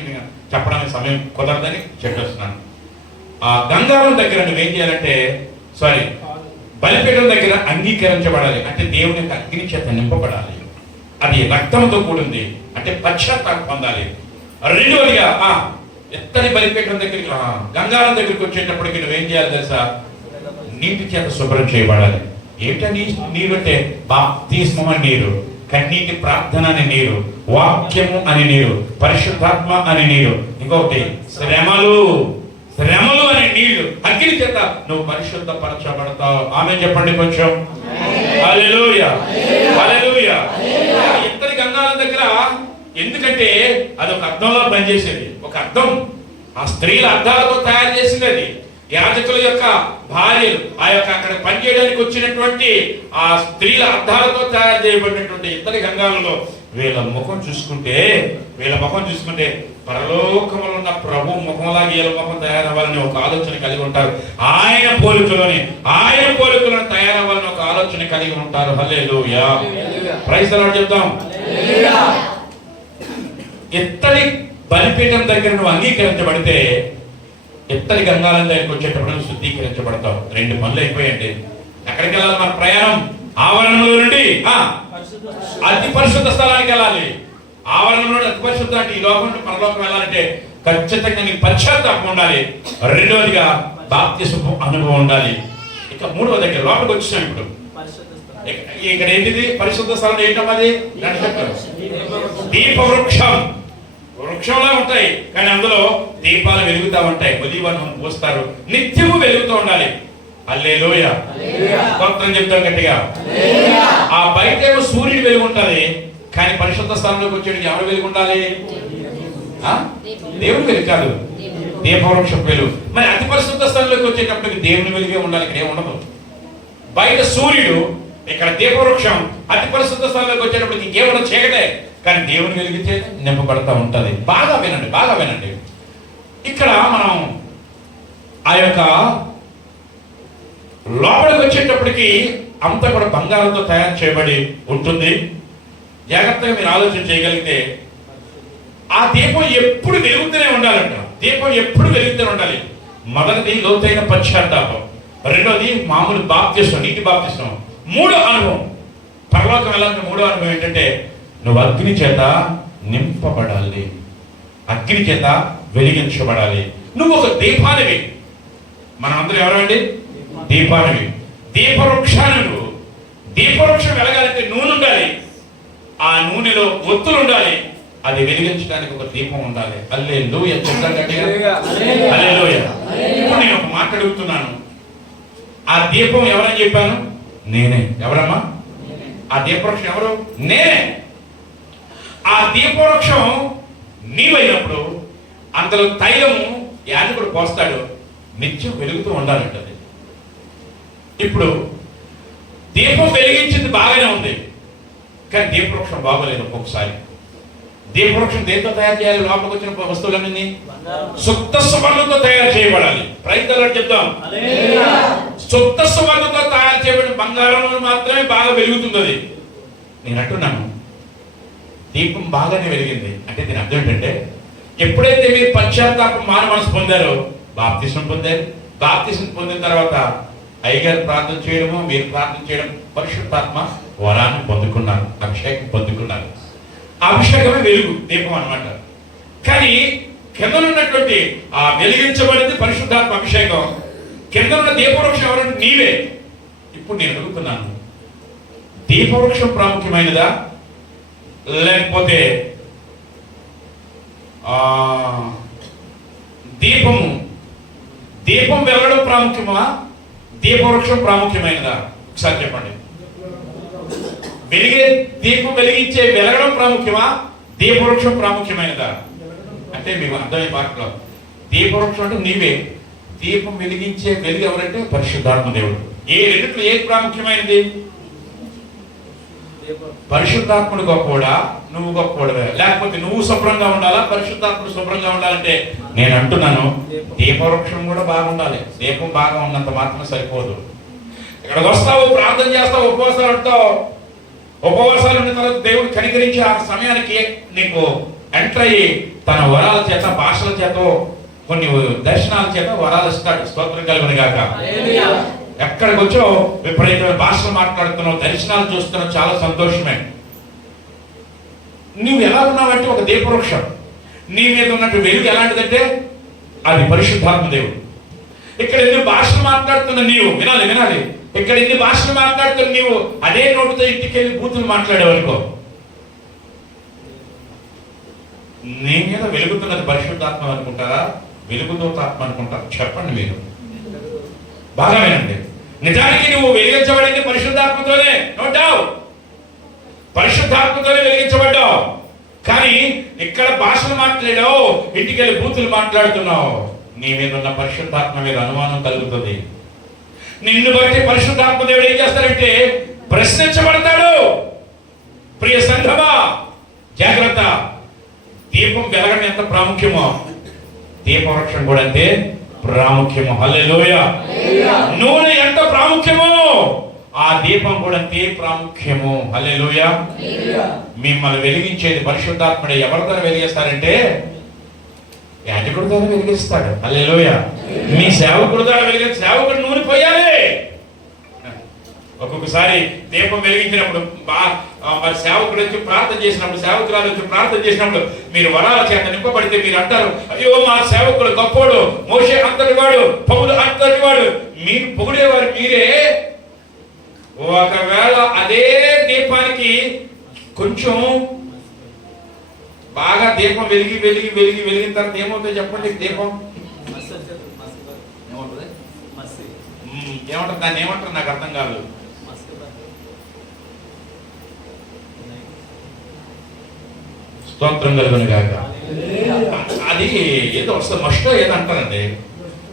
చెప్పడానికి సమయం కుదరదని చెప్పేస్తున్నాను. ఆ గంగారం దగ్గర నువ్వేం చేయాలంటే బలిపీఠం దగ్గర అంగీకరించబడాలి. అంటే దేవుని యొక్క అగ్ని చేత నింపబడాలి. అది రక్తంతో కూడింది, అంటే పశ్చాత్తాపం పొందాలి. రెండవదిగా ఎత్తని బలిపీఠం దగ్గరికి గంగారం దగ్గరికి వచ్చేటప్పటికి నువ్వేం చేయాలి తెలుసా? నీటి చేత శుభ్రం చేయబడాలి. ఏంటని నీరు అంటే బాప్తిస్మం అని నీరు, కన్నీటి ప్రార్థన అని నీరు, వాక్యము అని నీరు, పరిశుద్ధాత్మ అని నీరు, ఇంకొకటి శ్రమలు అనే నీళ్లు. అగ్ని చేత నువ్వు పరిశుద్ధపరచబడతావు. ఆమె చెప్పండి కొంచెం. హల్లెలూయా, హల్లెలూయా. ఇత్తడి గంగాల దగ్గర ఎందుకంటే అది ఒక అర్థంలో పనిచేసేది. ఒక అర్థం ఆ స్త్రీల అర్థాలతో తయారు చేసింది. అది యాజకుల యొక్క భార్యలు ఆ యొక్క అక్కడ పనిచేయడానికి వచ్చినటువంటి ఆ స్త్రీల అర్థాలతో తయారు చేయబడినటువంటి ఇత్తడి గంగాలలో వీళ్ళ ముఖం చూసుకుంటే పరలోకములో ఉన్న ప్రభు ముఖంలాగా వీళ్ళ ముఖం తయారవ్వాలని ఒక ఆలోచన కలిగి ఉంటారు. ఆయన పోలికలోని తయారవ్వాలని ఒక ఆలోచన కలిగి ఉంటారు. హల్లెలూయా, ప్రైజ్ ది లార్డ్ చెప్తాం. ఇత్తడి బలిపీఠం దగ్గర నువ్వు అంగీకరించబడితే ఇత్తడి గంగాలం దగ్గరికి వచ్చేటప్పుడు శుద్ధీకరించబడతావు. రెండు పనులు అయిపోయాయండి. ఎక్కడికి వెళ్ళాలి మన ప్రయాణం? ఆవరణంలో నుండి అతి పరిశుద్ధ స్థలానికి వెళ్ళాలి. ఆవరణంలో అతి పరిశుద్ధ అంటే ఈ లోకం నుండి పరలోకం వెళ్ళాలంటే ఖచ్చితంగా నీకు పశ్చాత్తాపం ఉండాలి. రెండవదిగా బాప్తిస్మ అనుభవం ఉండాలి. ఇక మూడవ దగ్గర లోపలికి వచ్చేసాం. ఇప్పుడు ఇక్కడ ఏంటిది పరిశుద్ధ స్థలం? ఏంటమ్మది? దీప వృక్షంలా ఉంటాయి, కానీ అందులో దీపాలు వెలుగుతూ ఉంటాయి. ఒలీవను పోస్తారు, నిత్యము వెలుగుతూ ఉండాలి. హల్లెలూయా, స్తోత్రం చెప్తాం గట్టిగా. ఆ బయట ఏమో సూర్యుడు వెలుగు ఉంటది, కానీ పరిశుద్ధ స్థలంలోకి వచ్చేటికి ఎవరు వెలుగు ఉండాలి? దేవుని వెలుగు కాదు, దీపవృక్షం వెలుగు. మరి అతి పరిశుద్ధ స్థలంలోకి వచ్చేటప్పటికి దేవుని వెలుగే ఉండాలి. ఇక్కడ ఏముండదు. బయట సూర్యుడు, ఇక్కడ దీపవృక్షం. అతి పరిశుద్ధ స్థలంలోకి వచ్చేటప్పటికి ఇంకేమన్నా చీకటే, కానీ దేవుని వెలిగితే నింపబడతా ఉంటది. బాగా వినండి. ఇక్కడ మనం ఆ యొక్క లోపలికి వచ్చేటప్పటికి అంతా కూడా బంగారంతో తయారు చేయబడి ఉంటుంది. జాగ్రత్తగా మీరు ఆలోచన చేయగలిగితే ఆ దీపం ఎప్పుడు వెలుగుతూనే ఉండాలంట. ఉండాలి. మొదటిది లోతైన పశ్చాత్తాపం, రెండోది మామూలు బాప్తిస్మం, నీటి బాప్తిస్మం. మూడో అనుభవం, పరలోకం వెళ్ళాలంటే మూడో అనుభవం ఏంటంటే నువ్వు అగ్ని చేత నింపబడాలి, అగ్ని చేత వెలిగించబడాలి. నువ్వు ఒక దీపానివి. మనం అందరూ ఎవరండి? దీపానివి. దీపవృక్షాన్ని నువ్వు. దీపవృక్షం వెలగాలంటే నూనె ఉండాలి. ఆ నూనెలో ఒత్తులు ఉండాలి. అది వెలిగించడానికి ఒక దీపం ఉండాలి. హల్లెలూయా, హల్లెలూయా. ఇప్పుడు నేను ఒక మాట అడుగుతున్నాను. ఆ దీపం ఎవరని చెప్పాను? నేనే. ఎవరమ్మా? ఆ దీపవృక్షం ఎవరు? నేనే. ఆ దీపవృక్షం నీవైనప్పుడు అందులో తైలము యాజకుడు పోస్తాడు, నిత్యం వెలుగుతూ ఉండాలంటది. ఇప్పుడు దీపం వెలిగించింది బాగానే ఉంది, కానీ దీపవృక్షం బాగోలేదు. ఒక్కొక్కసారి దీపవృక్షం దేంతో తయారు చేయాలి? లోపలికి వచ్చిన వస్తువులన్నీ శుద్ధ సువర్ణతో తయారు చేయబడాలి. ప్రైజ్ ది లార్డ్ చెప్తాం. శుద్ధ సువర్ణతో తయారు చేయబడిన బంగారంలో మాత్రమే బాగా వెలుగుతుంది. నేను అంటున్నాను, దీపం బాగానే వెలిగింది అంటే దీని అర్థం ఏంటంటే ఎప్పుడైతే మీరు పశ్చాత్తాపం మారు మనసు పొందారో బాప్తిస్మం పొందారు. బాప్తిస్మం పొందిన తర్వాత అయ్యగారు ప్రార్థన చేయడము, మీరు ప్రార్థన చేయడం, పరిశుద్ధాత్మ వరాన్ని పొందుకున్నారు, అభిషేకం పొందుకున్నారు. అభిషేకమే వెలుగు, దీపం అన్నమాట. కానీ కింద ఉన్నటువంటి ఆ వెలిగించబడింది పరిశుద్ధాత్మ అభిషేకం. కింద ఉన్న దీపవృక్షం ఎవరంటే నీవే. ఇప్పుడు నేను అడుగుతున్నాను, దీపవృక్షం ప్రాముఖ్యమైనదా లేకపోతే దీపం వెలగడం ప్రాముఖ్యమా, దీపవృక్షం ప్రాముఖ్యమైనదా? ఒకసారి చెప్పండి. వెలిగే దీపం వెలిగించే వెలగడం ప్రాముఖ్యమా, దీపవృక్షం ప్రాముఖ్యమైనదా? అంటే మీకు అర్థమయ్యే పాటలో దీపవృక్షం అంటే నీవే, దీపం వెలిగించే వెలుగు ఎవరంటే పరిశుద్ధాత్మ దేవుడు. ఏ రెండిట్లో ఏది ప్రాముఖ్యమైనది? పరిశుద్ధాత్ముడు గొప్పవాడా, నువ్వు గొప్పవాడువే? లేకపోతే నువ్వు శుభ్రంగా ఉండాలా, పరిశుద్ధాత్ముడు శుభ్రంగా ఉండాలంటే నేను అంటున్నాను దీపవృక్షం కూడా బాగుండాలి. దీపం బాగా ఉన్నంత మాత్రం సరిపోదు. ఇక్కడికి వస్తావు, ప్రార్థన చేస్తావు, ఉపవాసాలు అంటావు. ఉపవాసాలు ఉన్న తర్వాత దేవుడు కనికరించి ఆ సమయానికి నీకు ఎంటర్ అయ్యి తన వరాల చేత, భాషల చేత, కొన్ని దర్శనాల చేత వరాలు ఇస్తాడు. స్తోత్రం కలుగును గాక. ఎక్కడికి వచ్చో విపరీతమైన భాషలు మాట్లాడుతున్నావు, దర్శనాలు చూస్తున్నావు, చాలా సంతోషమే. నువ్వు ఎలా ఉన్నావంటే ఒక దీపవృక్షం. నీ మీద ఉన్నట్టు వెలుగు ఎలాంటిదంటే అది పరిశుద్ధాత్మ దేవుడు. ఇక్కడ ఎన్ని భాషలు మాట్లాడుతున్న నీవు వినాలి వినాలి. ఇక్కడ ఎన్ని భాషలు మాట్లాడుతున్న నీవు అదే నోటితో ఇంటికి వెళ్ళి బూతులు మాట్లాడేవనుకో, నీ మీద వెలుగుతున్నది పరిశుద్ధాత్మ అనుకుంటారా, వెలుగుదూతాత్మ అనుకుంటారా? చెప్పండి మీరు, బాగా వినండి. నిజానికి నువ్వు వెలిగించబడింది పరిశుద్ధాత్మతోనే, నో డౌట్, పరిశుద్ధాత్మతోనే వెలిగించబడ్డావు. కానీ ఇక్కడ భాషలు మాట్లాడావు, ఇంటికి వెళ్ళి బూతులు మాట్లాడుతున్నావు, నీ మీద ఉన్న పరిశుద్ధాత్మ మీద అనుమానం కలుగుతుంది. నిన్ను బట్టి పరిశుద్ధాత్మ దేవుడు ఏం చేస్తాడంటే ప్రశ్నించబడతాడు. ప్రియ సంఘమా జాగ్రత్త. దీపం వెలగడం ఎంత ప్రాముఖ్యమో దీపవృక్షం కూడా అంతే ప్రాముఖ్యము. హల్లెలూయా. నూనె ఎంత ప్రాముఖ్యమో ఆ దీపం కూడా అంతే ప్రాముఖ్యము. హల్లెలూయా. మిమ్మల్ని వెలిగించేది పరిశుద్ధాత్ముడే. ఎవరి ద్వారా వెలిగిస్తారంటే యాజకుడి ద్వారా వెలిగిస్తాడు. హల్లెలూయా. మీ సేవకుడి ద్వారా వెలిగించి సేవకుడు నూనె పోయాలి. ఒక్కొక్కసారి దీపం వెలిగించినప్పుడు మరి సేవకుడు వచ్చి ప్రార్థన చేసినప్పుడు, సేవకురాలు వచ్చి ప్రార్థన చేసినప్పుడు మీరు వరాల చేత నింపబడితే మీరు అంటారు, అయ్యో మా సేవకుడు గొప్పోడు, మోషే అంతటి వాడు, పౌలు అంతటి వాడు. మీరు పొగిడేవారు మీరే. ఒకవేళ అదే దీపానికి కొంచెం బాగా దీపం వెలిగి వెలిగి వెలిగి వెలిగిన తర్వాత ఏమవుతుందో చెప్పండి. దీపం ఏమంటారు, దాన్ని ఏమంటారు నాకు అర్థం కాదు. స్తోత్రం కలుగును గాక. అది ఏదో వస్తుంది, మస్టో ఏదో అంటారండి.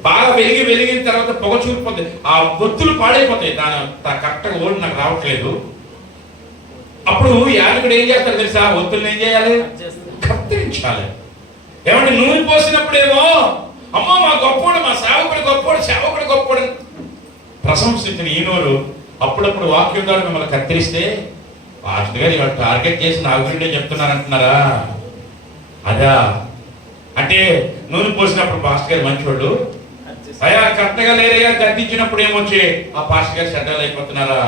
బాగా వెలిగి వెలిగిన తర్వాత పొగ చూరిపోతుంది, ఆ ఒత్తులు పాడైపోతాయి. దాని కరెక్ట్గా ఓడి నాకు రావట్లేదు. అప్పుడు యాజకుడు ఏం చేస్తాడు తెలుసా? ఒత్తుల్ని ఏం చేయాలి? కత్తిరించాలి. ఏమంటే నూనె పోసినప్పుడేమో అమ్మో మా గొప్పోడు, మా సేవకుడు గొప్పోడు, సేవకుడు గొప్పోడు ప్రశంసించిన ఈనోరు అప్పుడప్పుడు వాక్యం ద్వారా మిమ్మల్ని కత్తిరిస్తే పాస్టర్ గారు ఇవాళ టార్గెట్ చేసి నా గురిండే చెప్తున్నారంటున్నారా? అదా అంటే నూనె పోసినప్పుడు పాస్టర్ గారు మంచివాళ్ళు, అయ్యా కరెక్ట్గా లేరయ్యా గద్దించినప్పుడు ఏమొచ్చి ఆ పాస్టర్ గారు చెడ్డలు అయిపోతున్నారా?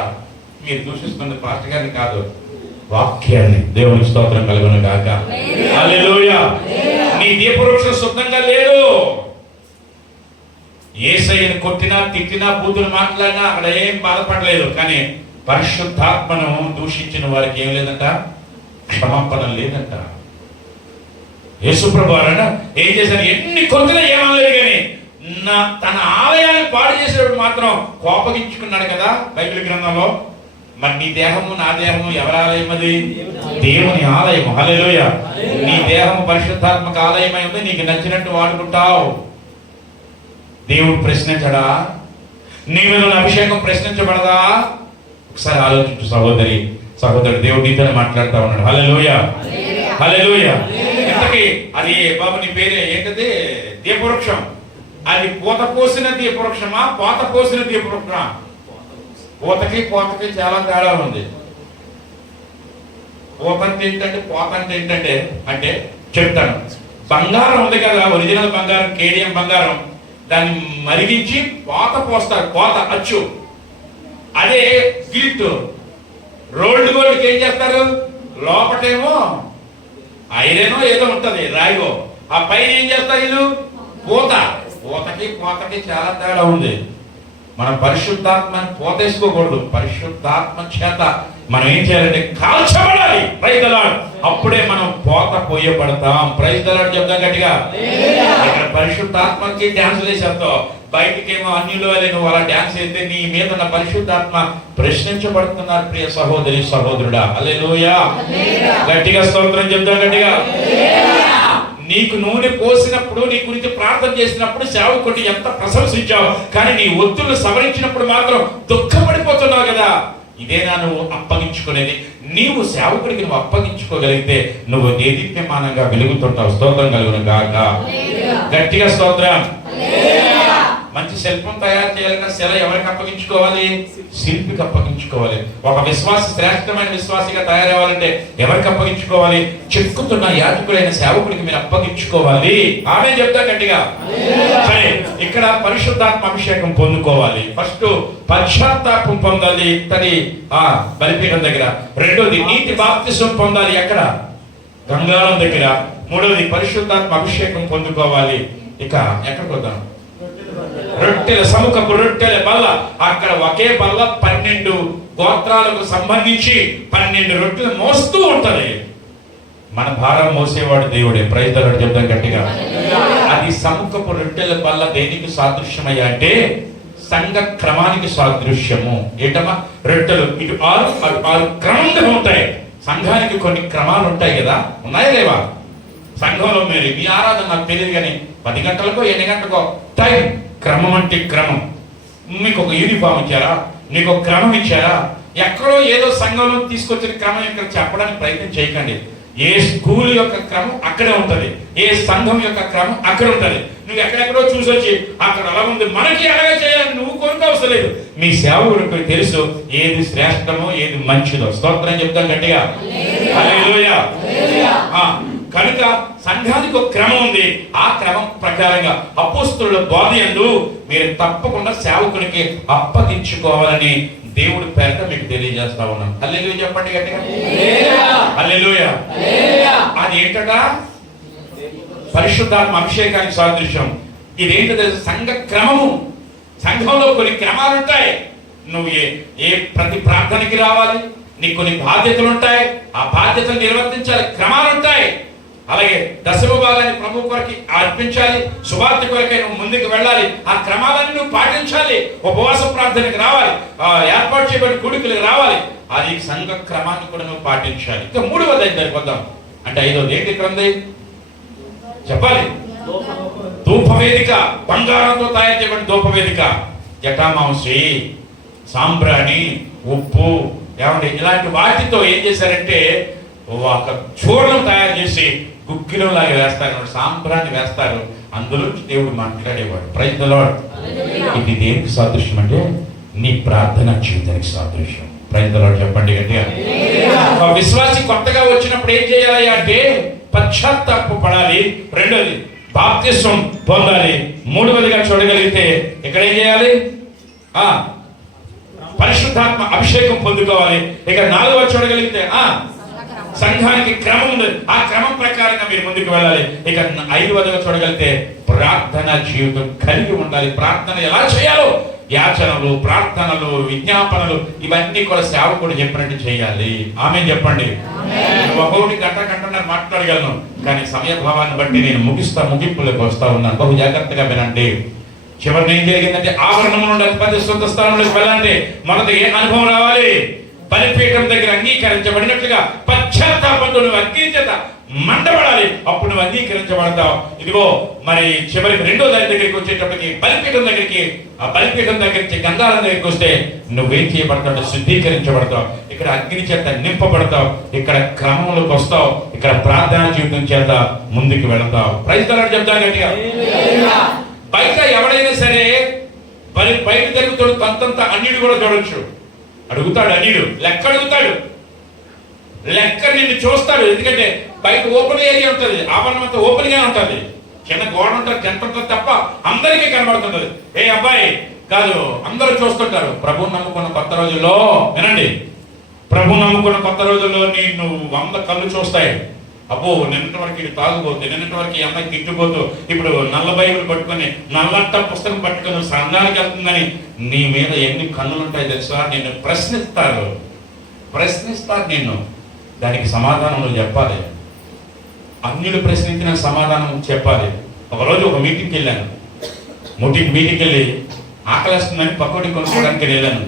మీరు దూషిస్తుంది పాస్టర్ గారిని కాదు, వాక్యాన్ని. దేవునికి స్తోత్రం కలుగును గాక. హల్లెలూయా. నీ దీపవృక్షం శుద్ధంగా లేదు. యేసయ్యను కొట్టినా తిట్టినా బూతులు మాట్లాడినా అక్కడ ఏం బాధపడలేదు. కానీ పరిశుద్ధాత్మను దూషించిన వారికి ఏం లేదంట, క్షమాపణ లేదంట. యేసుప్రభు వారు ఏం చేశారు? ఎన్ని కొట్టినా ఏమనలేదు. కానీ తన ఆలయాన్ని పాడు చేసేటప్పుడు మాత్రం కోపగించుకున్నాడు కదా బైబిల్ గ్రంథంలో. మరి నీ దేహము నా దేహము ఎవరి ఆలయం? అది దేవుని ఆలయం. హల్లెలూయా. నీ దేహము పరిశుద్ధాత్మక ఆలయమై ఉంది, నీకు నచ్చినట్టు వాడుకుంటావు. దేవుడు ప్రశ్నించడా? నీ మీద ఉన్న అభిషేకం ప్రశ్నించబడదా? ఒకసారి ఆలోచించు సహోదరి సహోదరుడు. దేవుడు నీతో మాట్లాడుతూ ఉన్నాడు. హల్లెలూయా. హల్లెలూయా. ఇంతకీ అది బాబు నీ పేరే ఏంటది? దీపవృక్షం. అది పూత పోసిన దీపవృక్షమా, పోత పోసిన దీపవృక్షమా? పూతకి పోతకి చాలా తేడా ఉంది. పూత అంటే ఏంటంటే, పోత అంటే ఏంటంటే అంటే చెప్తాను. బంగారం ఉంది కదా, ఒరిజినల్ బంగారం, కేడియం బంగారం, దాన్ని మరిగించి పోత పోస్తారు. పోత అచ్చు. అదే గిల్ట్ రోల్డ్ గోల్డ్కి ఏం చేస్తారు? లోపటేమో ఐరనో ఏదో ఉంటది, రాయిగో. ఆ పైన ఏం చేస్తారు వీళ్ళు? పూత. పూతకి పోతకి చాలా తేడా ఉంది. మనం పరిశుద్ధాత్మని పోతేసుకోకూడదు. పరిశుద్ధాత్మ చేత మనం ఏం చేయాలంటే కాల్చబడాలి. Praise the lord. అప్పుడే మనం పోత పోయబడతాం. ప్రైజ్ ది లార్డ్ చెప్తాం గట్టిగా. ఇక్కడ పరిశుద్ధాత్మకి డాన్స్ వేసేస్తావు, బయటికేమో అన్యులు నువ్వు అలా డాన్స్ అయితే నీ మీద ఉన్న పరిశుద్ధాత్మ ప్రశ్నించబడుతున్నారు. ప్రియ సహోదరి సహోదరుడా, హల్లెలూయా. గట్టిగా స్తోత్రం చెప్తాం గట్టిగా. నీకు నూనె పోసినప్పుడు, నీ గురించి ప్రార్థన చేసినప్పుడు సేవకుడిని ఎంత ప్రశంసించావు, కానీ నీ ఒత్తులు సవరించినప్పుడు మాత్రం దుఃఖపడిపోతున్నావు కదా. ఇదేనా నువ్వు అప్పగించుకునేది? నీవు సేవకుడికి నువ్వు అప్పగించుకోగలిగితే నువ్వు దేదీప్యమానంగా వెలుగుతుంటావు. స్తోత్రం కలుగును గాక. గట్టిగా స్తోత్రం. మంచి శిల్పం తయారు చేయాలన్నా శిల ఎవరికి అప్పగించుకోవాలి? శిల్పికి అప్పగించుకోవాలి. ఒక విశ్వాస శ్రేష్టమైన విశ్వాసిగా తయారవ్వాలంటే ఎవరికి అప్పగించుకోవాలి? చెక్కుతున్న యాజకుడైన సేవకుడికి మీరు అప్పగించుకోవాలి. ఆమె చెప్తా గట్టిగా. సరే, ఇక్కడ పరిశుద్ధాత్మ అభిషేకం పొందుకోవాలి. ఫస్ట్ పశ్చాత్తాపం పొందాలి తది బలిపీఠం దగ్గర. రెండోది నీటి బాప్తిసం పొందాలి ఎక్కడ? గంగాళం దగ్గర. మూడోది పరిశుద్ధాత్మ అభిషేకం పొందుకోవాలి. ఇక ఎక్కడికి వద్దాం? రొట్టెల సముఖపు రొట్టెల బల్ల. అక్కడ ఒకే బల్ల 12 గోత్రాలకు సంబంధించి 12 రొట్టెలు మోస్తూ ఉంటది. మన భారం మోసేవాడు దేవుడే. ప్రైజ్ ది లార్డ్ చెప్తాం గట్టిగా. అది సముఖపు రొట్టెల బల్ల దేనికి సాదృశ్యమయ్యా అంటే సంఘ క్రమానికి సాదృశ్యము. ఏంటమ్మా? రొట్టెలు ఇటు 6 అటు 6 క్రమంగా ఉంటాయి. సంఘానికి కొన్ని క్రమాలు ఉంటాయి కదా, ఉన్నాయా లేవా? సంఘంలో మీరు మీ ఆరాధన నాకు తెలియదు కానీ 10 గంటలకో 8 గంటలకో టైం, క్రమం అంటే క్రమం. మీకు ఒక యూనిఫామ్ ఇచ్చారా? నీకు ఒక క్రమం ఇచ్చారా? ఎక్కడో ఏదో సంఘంలో తీసుకొచ్చిన క్రమం ఇక్కడ చెప్పడానికి ప్రయత్నం చేయకండి. ఏ స్కూల్ యొక్క క్రమం అక్కడే ఉంటది, ఏ సంఘం యొక్క క్రమం అక్కడ ఉంటది. నువ్వు ఎక్కడెక్కడో చూసొచ్చి అక్కడ అలా ఉంది మనకి అలాగే చేయాలని నువ్వు కోరిక అవసరం లేదు. మీ సేవకుడికి తెలుసు ఏది శ్రేష్టమో ఏది మంచిదో. స్తోత్రం చెప్తాం గట్టిగా. హల్లెలూయా. కనుక సంఘానికి ఒక క్రమం ఉంది. ఆ క్రమం ప్రకారంగా అపోస్తలుల బోధయందు మీరు తప్పకుండా సేవకునికి అప్పగించుకోవాలని దేవుడి పేరిట మీకు తెలియజేస్తా ఉన్నాను. హల్లెలూయా చెప్పండి గట్టిగా. హల్లెలూయా. అది ఏంటట? పరిశుద్ధాత్మ అభిషేకానికి సాదృశ్యం. ఇదేంటో సంఘ క్రమము. సంఘంలో కొన్ని క్రమాలు ఉంటాయి. నువ్వు ఏ ప్రతి ప్రార్థనకి రావాలి, నీకు కొన్ని బాధ్యతలు ఉంటాయి, ఆ బాధ్యతలు నిర్వర్తించాలి, క్రమాలు ఉంటాయి. అలాగే దశమ భాగాన్ని ప్రభు కొరకి అర్పించాలి, సువార్త కొరకే నువ్వు ముందుకు వెళ్ళాలి. ఆ క్రమాలన్నీ నువ్వు పాటించాలి. ఉపవాస ప్రార్థనకి రావాలి, ఏర్పాటు చేయబడిన కూడికలకు రావాలి. అది సంఘ క్రమాన్ని కూడా నువ్వు పాటించాలి. ఇంకా 3వది దగ్గరికి వద్దాం. అంటే 5వది ఏంటి ఇక్కడ ఉంది చెప్పాలి? ధూపవేదిక. బంగారంతో తయారు చేయబడిన ధూపవేదిక. జటామాంసి, సాంబ్రాణి, ఉప్పు, ఏమంటే ఇలాంటి వాటితో ఏం చేశారంటే ఒక చూర్ణం తయారు చేసి గుగ్గిలంలాగా వేస్తారు, సాంబ్రాన్ని వేస్తారు. అందులో దేవుడు మాట్లాడేవాడు. Praise the lord. ఇది దేనికి సాదృశ్యం అంటే నీ ప్రార్థన జీవితానికి సాదృశ్యం. ప్రైజ్ ది లార్డ్ చెప్పండి గట్టిగా. విశ్వాసి కొత్తగా వచ్చినప్పుడు ఏం చేయాలి అంటే పశ్చాత్తాప పడాలి. రెండోది బాప్తిస్వం పొందాలి. 3వదిగా చూడగలిగితే ఇక్కడ ఏం చేయాలి? పరిశుద్ధాత్మ అభిషేకం పొందుకోవాలి. ఇక 4వ చూడగలిగితే సంఘానికి క్రమం ఉంది. ఆ క్రమం ప్రకారంగా మీరు ముందుకు వెళ్ళాలి. ఇక 5వదిగా చూడగలిగితే ప్రార్థన జీవితం కలిగి ఉండాలి. ప్రార్థన ఎలా చేయాలో, యాచనలు, ప్రార్థనలు, విజ్ఞాపనలు ఇవన్నీ కూడా సేవకుడు చెప్పినట్టు చేయాలి. ఆమె చెప్పండి. ఒక్కొక్కటి గంటన్నర మాట్లాడగలను, కానీ సమయభావాన్ని బట్టి నేను ముగింపులకు వస్తా ఉన్నాను. బహు జాగ్రత్తగా వినండి. చివరిని ఏం జరిగిందంటే ఆవరణం నుండి అధిపతి సొంత స్థానంలోకి వెళ్ళాలంటే మొదటి ఏ అనుభవం రావాలి? బలిపీఠం దగ్గర అంగీకరించబడినట్లుగా పశ్చాత్తాపంతో నువ్వు అగ్ని చేత మండబడాలి. అప్పుడు నువ్వు అంగీకరించబడతావు. ఇదిగో మరి చివరికి 2వ దాని దగ్గరికి వచ్చేటప్పటికి బలిపీఠం దగ్గరికి, ఆ బలిపీఠం దగ్గరికి గంగాళం దగ్గరికి వస్తే నువ్వేం చేయబడతావు? శుద్ధీకరించబడతావు. ఇక్కడ అగ్ని చేత నింపబడతావు. ఇక్కడ క్రమంలోకి వస్తావు. ఇక్కడ ప్రార్థనా జీవితం చేత ముందుకు వెళతావు. ప్రైజ్ ది లార్డ్ చెప్తాను గట్టిగా. బయట ఎవడైనా సరే బయట జరుగుతాడు, కొంతంత అన్యుడు కూడా చూడొచ్చు. అడుగుతాడు, అన్యుడు లెక్క అడుగుతాడు, లెక్క నిన్ను చూస్తాడు. ఎందుకంటే బయట ఓపెన్ ఏరియా ఉంటుంది, ఆవరణం అంతా ఓపెన్ గా ఉంటుంది, చిన్న గోడ ఉంటుంది, జంట ఉంటుంది తప్ప అందరికీ కనబడుతుంటది. ఏ అబ్బాయి కాదు, అందరూ చూస్తుంటారు. ప్రభు నమ్ముకున్న కొత్త రోజుల్లో వినండి, ప్రభు నమ్ముకున్న కొత్త రోజుల్లో నిన్ను 100 కళ్ళు చూస్తాయి. అబ్బో నిన్నటి వరకు ఇది తాగుబోతు, నిన్నటి వరకు ఈ అమ్మాయి తిట్టుపోతూ ఇప్పుడు నల్ల బైబిల్ పట్టుకొని నల్లట్ట పుస్తకం పట్టుకొని సంఘానికి వెళ్తుందని నీ మీద ఎన్ని కన్నులు ఉంటాయి తెలుసా? నిన్ను ప్రశ్నిస్తారు. ప్రశ్నిస్తారు నిన్ను, దానికి సమాధానం నువ్వు చెప్పాలి. అన్యులు ప్రశ్నించిన సమాధానం చెప్పాలి. ఒకరోజు ఒక మీటింగ్కి వెళ్ళాను. మీటింగ్కి వెళ్ళి ఆకలిస్తుందని పకోడీ కొనుక్కోవడానికి వెళ్ళాను.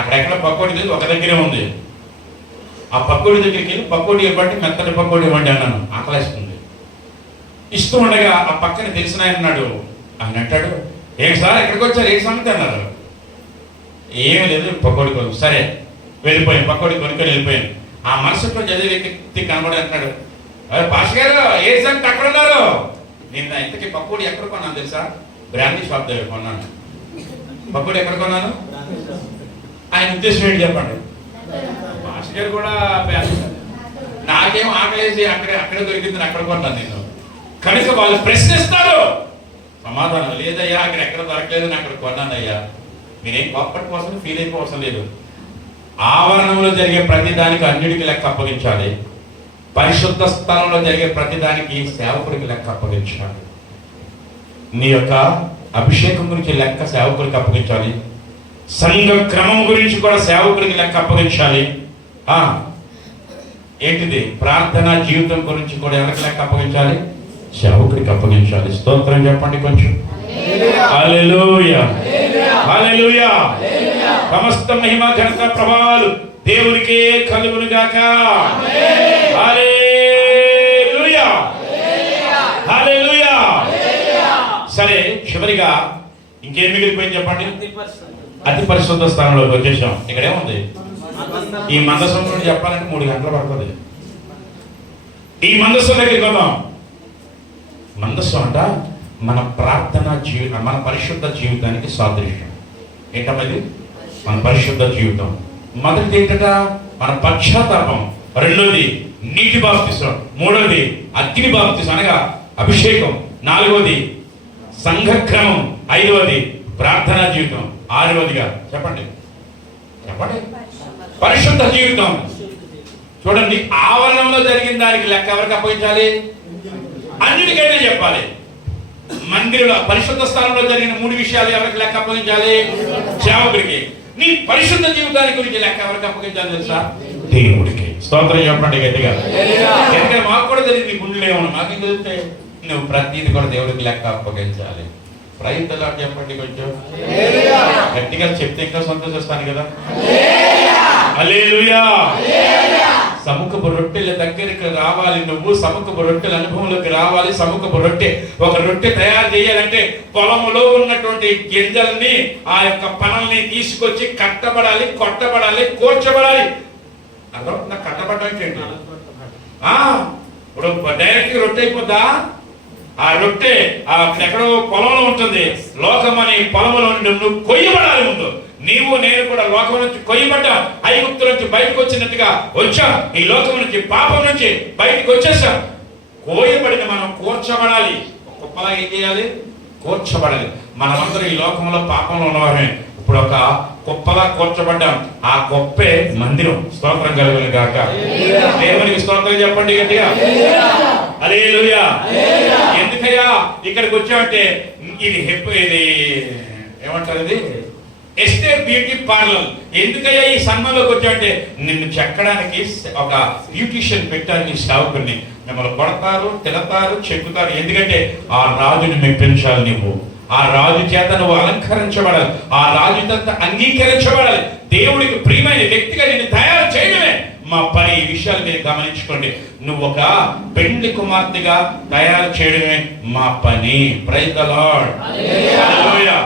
అక్కడెక్కడ పకోడీ లేదు, ఒక దగ్గరే ఉంది. ఆ పకోడీ దగ్గరికి వెళ్ళి పకోడీ ఇవ్వండి, మెత్తటి పకోడీ ఇవ్వండి అన్నాను. ఆకలిస్తుంది. ఇస్తూ ఉండగా ఆ పక్కన తెలిసిన ఆయన ఉన్నాడు. ఆయన అంటాడు, ఏంటి సార్ ఎక్కడికి వచ్చారు, ఏ సంగతి అన్నారు. ఏమీ లేదు, పకోడీ కొను. సరే వెళ్ళిపోయాను, పకోడీ కొనుక్కొని వెళ్ళిపోయాను. ఆ మనసులో చదివే వ్యక్తి కనబడి అంటున్నాడు, పాష గారు ఏ సంగతి అక్కడ ఉన్నారు. నేను ఇంతకీ పకోడీ ఎక్కడ కొన్నాను తెలుసా? బ్రాండీ షాప్ దగ్గర కొన్నాను. పకోడీ ఎక్కడ కొన్నాను? ఆయన ఉద్దేశం ఏంటి చెప్పండి. పాష గారు కూడా నాకేం ఆకలేసి అక్కడే దొరికింది, అక్కడ కొన్నాను నేను. కనుక వాళ్ళు ప్రశ్నిస్తారు, సమాధానం లేదయ్యా, ఎక్కడ దొరకలేదు, నేను అక్కడ కొన్నానయ్యా. మీరేం కోపటి కోసం ఫీల్ అయిపోవసం లేదు. ఆవరణంలో జరిగే ప్రతి దానికి అన్యుడికి లెక్క అప్పగించాలి. పరిశుద్ధ స్థలంలో జరిగే ప్రతి దానికి సేవకుడికి లెక్క అప్పగించాలి. నీ యొక్క అభిషేకం గురించి లెక్క సేవకుడికి అప్పగించాలి. సంఘ క్రమం గురించి కూడా సేవకుడికి లెక్క అప్పగించాలి. ఏంటిది? ప్రార్థనా జీవితం గురించి కూడా ఎవరికి లెక్క అప్పగించాలి? సేవకుడికి అప్పగించాలి. స్తోత్రం చెప్పండి కొంచెం. హల్లెలూయా, హల్లెలూయా. సమస్త మహిమ ఘనత ప్రభావాలు దేవునికే కలుగును గాక. హల్లెలూయా, హల్లెలూయా. సరే, చివరిగా ఇంకేం మిగిలిపోయింది చెప్పండి. అతి పరిశుద్ధ స్థానంలోకి వచ్చేసాం. ఇక్కడేముంది? ఈ మందసం నుండి చెప్పాలంటే 3 గంటలు పడుతుంది. ఈ మందసం దగ్గరికి వద్దాం. మందసం అంట మన ప్రార్థన జీవితం, మన పరిశుద్ధ జీవితానికి సాదృశ్యం. ఏంటన్నది? మన పరిశుద్ధ జీవితం. మొదటిది ఏంటట? మన పశ్చాత్తాపం. రెండోది నీటి బాప్తిసం. మూడోది అగ్ని బాప్తిసం అనగా అభిషేకం. నాలుగోది సంఘక్రమం. ఐదవది ప్రార్థనా జీవితం. ఆరవదిగా చెప్పండి పరిశుద్ధ జీవితం. చూడండి, ఆవరణంలో జరిగిన దానికి లెక్క ఎవరికి అప్పగించాలి? అన్నిటికైనా చెప్పాలి. మందిరంలో పరిశుద్ధ స్థానంలో జరిగిన 3 విషయాలు ఎవరికి లెక్క అప్పగించాలి? సేవకుడికి. నీ పరిశుద్ధ జీవితానికి గురించి లెక్క ఎవరికి అప్పగించాలి తెలుసా? దేవుడికి. స్తోత్రం చెప్పండి గట్టిగా. ఎందుకంటే మాకు కూడా తెలియదు నీ గుండెలు ఏమన్నా, మాకేం తెలిస్తే నువ్వు ప్రతిదీ కూడా దేవుడికి లెక్క అప్పగించాలి. రైతులా చెప్పండి కొంచెం గట్టిగా చెప్తే ఇంకా సంతోషిస్తాను కదా. హల్లెలూయా. సముఖపు రొట్టెల దగ్గరికి రావాలి. నువ్వు సముఖపు రొట్టెల అనుభవంలోకి రావాలి. సముఖపు రొట్టె, ఒక రొట్టె తయారు చేయాలంటే పొలంలో ఉన్నటువంటి గింజల్ని, ఆ యొక్క పనల్ని తీసుకొచ్చి కట్టబడాలి, కొట్టబడాలి, కోర్చబడాలి. అర్థం? కట్టబడడం ఏంటి? ఇప్పుడు డైరెక్ట్ రొట్టె అయిపోద్దా? ఆ రొట్టె ఎక్కడో పొలంలో ఉంటుంది. లోకం అని పొలంలో నువ్వు కొయ్యబడాలి. ముందు నీవు నేను కూడా లోకం నుంచి కొయ్యబడ్డాం. ఐగుప్తు నుంచి బయటకు వచ్చినట్టుగా వచ్చాం. ఈ లోకం నుంచి, పాపం నుంచి బయటకు వచ్చేసాం. కోయబడిన మనం కూర్చబడాలి. కుప్పలా ఏం చేయాలి? కూర్చబడాలి. మనమందరం ఈ లోకంలో పాపంలో ఉన్నవారే. ఇప్పుడు ఒక కుప్పలా కూర్చబడ్డాం. ఆ కుప్పే మందిరం. స్తోత్రం కలుగును గాక. దేవునికి స్తోత్రం చెప్పండి గట్టిగా. హల్లెలూయా. ఎందుకయ్యా ఇక్కడికి వచ్చామంటే ఇది ఏమంటారు? ఇది ఎస్టేట్ బ్యూటీ పార్లర్. ఎందుకయ్యా ఈ సన్మానంలోకి వచ్చామంటే నిన్ను చెక్కడానికి ఒక బ్యూటిషియన్ పెట్టారు. నీ సేవకుడిని మిమ్మల్ని కొడతారు, తిడతారు, చెక్కుతారు. ఎందుకంటే ఆ రాజుని మెప్పించాలి. నువ్వు ఆ రాజు చేత నువ్వు అలంకరించబడాలి. ఆ రాజు చేత అంగీకరించబడాలి. దేవుడికి ప్రియమైన వ్యక్తిగా నేను తయారు చేయడమే మా పని. ఈ విషయాలు మీరు గమనించుకోండి. నువ్వు ఒక పెండ్లి కుమార్తెగా తయారు చేయడమే మా పని. Praise the lord. హల్లెలూయా.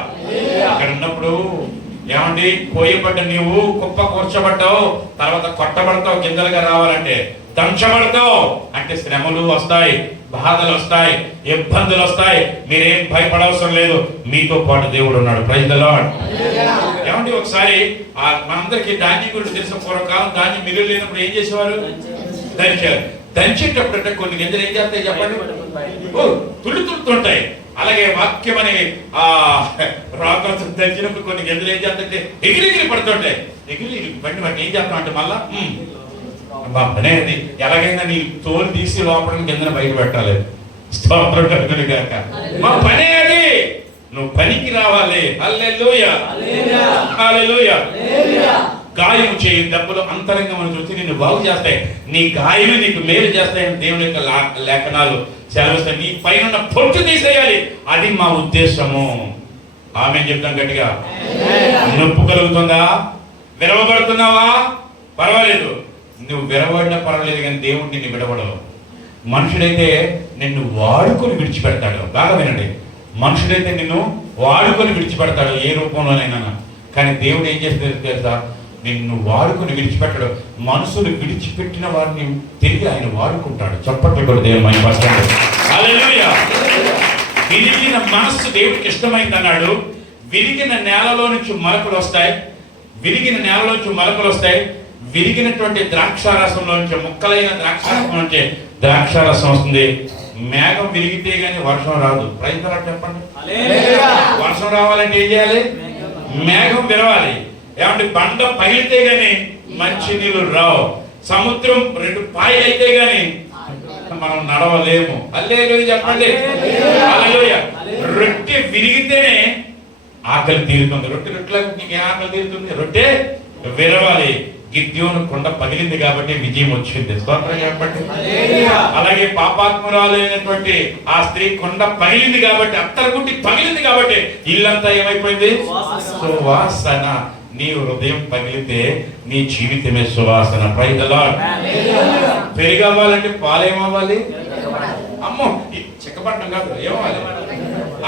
అక్కడ ఉన్నప్పుడు ఏమండి, కోయబడ్డ నీవు కుప్ప కూర్చబడ్డావు, తర్వాత కొట్టబడతావు. గింజలుగా రావాలంటే దంచబడతావు. అంటే శ్రమలు వస్తాయి, బాధలు వస్తాయి, ఇబ్బందులు వస్తాయి. మీరేం భయపడవసరం లేదు. మీతో పాటు దేవుడు ఉన్నాడు. Praise the lord. ఏమండి, ఒకసారి మనందరికీ ధాన్యం గురించి తెలిసిన పూర్వకాలం ధాన్యం మిగులు లేనప్పుడు ఏం చేసేవారు? దంచారు. దంచేటప్పుడు అంటే కొన్ని గింజలు ఏం చేస్తాయి చెప్పండి? తుడుతుంటాయి. అలాగే వాక్యం అనే రాకం దంచినప్పుడు కొన్ని గింజలు ఏం చేస్తాయంటే ఎగిరి పడుతుంటాయి. ఎగిరి బండి బట్టి ఏం చేస్తాం అంటే మళ్ళా అనేది ఎలాగైనా నీ తోలు తీసి లోపలికి కింద బయట పెట్టాలి. స్తోత్రం కలుగును గాక. మా పనే అది. నువ్వు పనికి రావాలి. హల్లెలూయా, హల్లెలూయా. గాయం చేయు దెబ్బలు అంతరంగం చూసి నిన్ను బాగు చేస్తాయి, నీ గాయలు నీకు మేలు చేస్తాయని దేవుని యొక్క లేఖనాలు సెలవిస్తాయి. నీ పైన పొట్టు తీసేయాలి, అది మా ఉద్దేశము. ఆమె చెప్తాం గట్టిగా. నొప్పు కలుగుతుందా? విరవబడుతున్నావా? పర్వాలేదు, నువ్వు విరవబడినా పర్వాలేదు, కానీ దేవుడు నిన్ను విడవడవు. మనుషుడైతే నిన్ను వాడుకొని విడిచిపెడతాడు. బాగా వినండి, మనుషుడైతే నిన్ను వాడుకొని విడిచిపెడతాడు ఏ రూపంలోనైనా, కానీ దేవుడు ఏం చేస్తే తెలుసా? నిన్ను వాడుకొని విడిచిపెట్టడు. మనుషులు విడిచిపెట్టిన వారిని తిరిగి ఆయన వాడుకుంటాడు. చప్పట్లు కూడా దేవుని హల్లెలూయా. విరిగిన మనస్సు దేవుడికి ఇష్టమైంది అన్నాడు. విరిగిన నేలలో నుంచి మొలకలు వస్తాయి, విరిగిన నేలలో నుంచి మొలకలు వస్తాయి. విరిగినటువంటి ద్రాక్షారసంలో నుంచి, ముక్కలైన ద్రాక్షారసం నుంచి ద్రాక్షారసం వస్తుంది. మేఘం విరిగితే గానీ వర్షం రాదు. రైతులు చెప్పండి, వర్షం రావాలంటే ఏం చేయాలి? మేఘం విరవాలి. ఏమంటే బండ పగిలితే గానీ మంచి నీళ్ళు రావు. సముద్రం 2 పాయలు అయితే గానీ మనం నడవలేము. హల్లెలూయా చెప్పండి, హల్లెలూయా. రొట్టె విరిగితేనే ఆకలి తీరుతుంది. రొట్టెలకు నీకు ఏ ఆకలి తీరుతుంది? రొట్టె విరవాలి. గిద్యోను కొండ పగిలింది కాబట్టి విజయం వచ్చింది. స్తోత్రం చెప్పండి. అలాగే పాపాత్మురాలైనటువంటి ఆ స్త్రీ కొండ పగిలింది కాబట్టి, అత్తరగుట్టి పగిలింది కాబట్టి ఇల్లంతా ఏమైపోయింది? సువాసన. నీ హృదయం పగిలితే నీ జీవితమే సువాసన. Praise the lord. పెరిగవ్వాలంటే పాలేమవ్వాలి? అమ్మో, చిక్కపట్టం కాదు, ఏమవ్వాలి?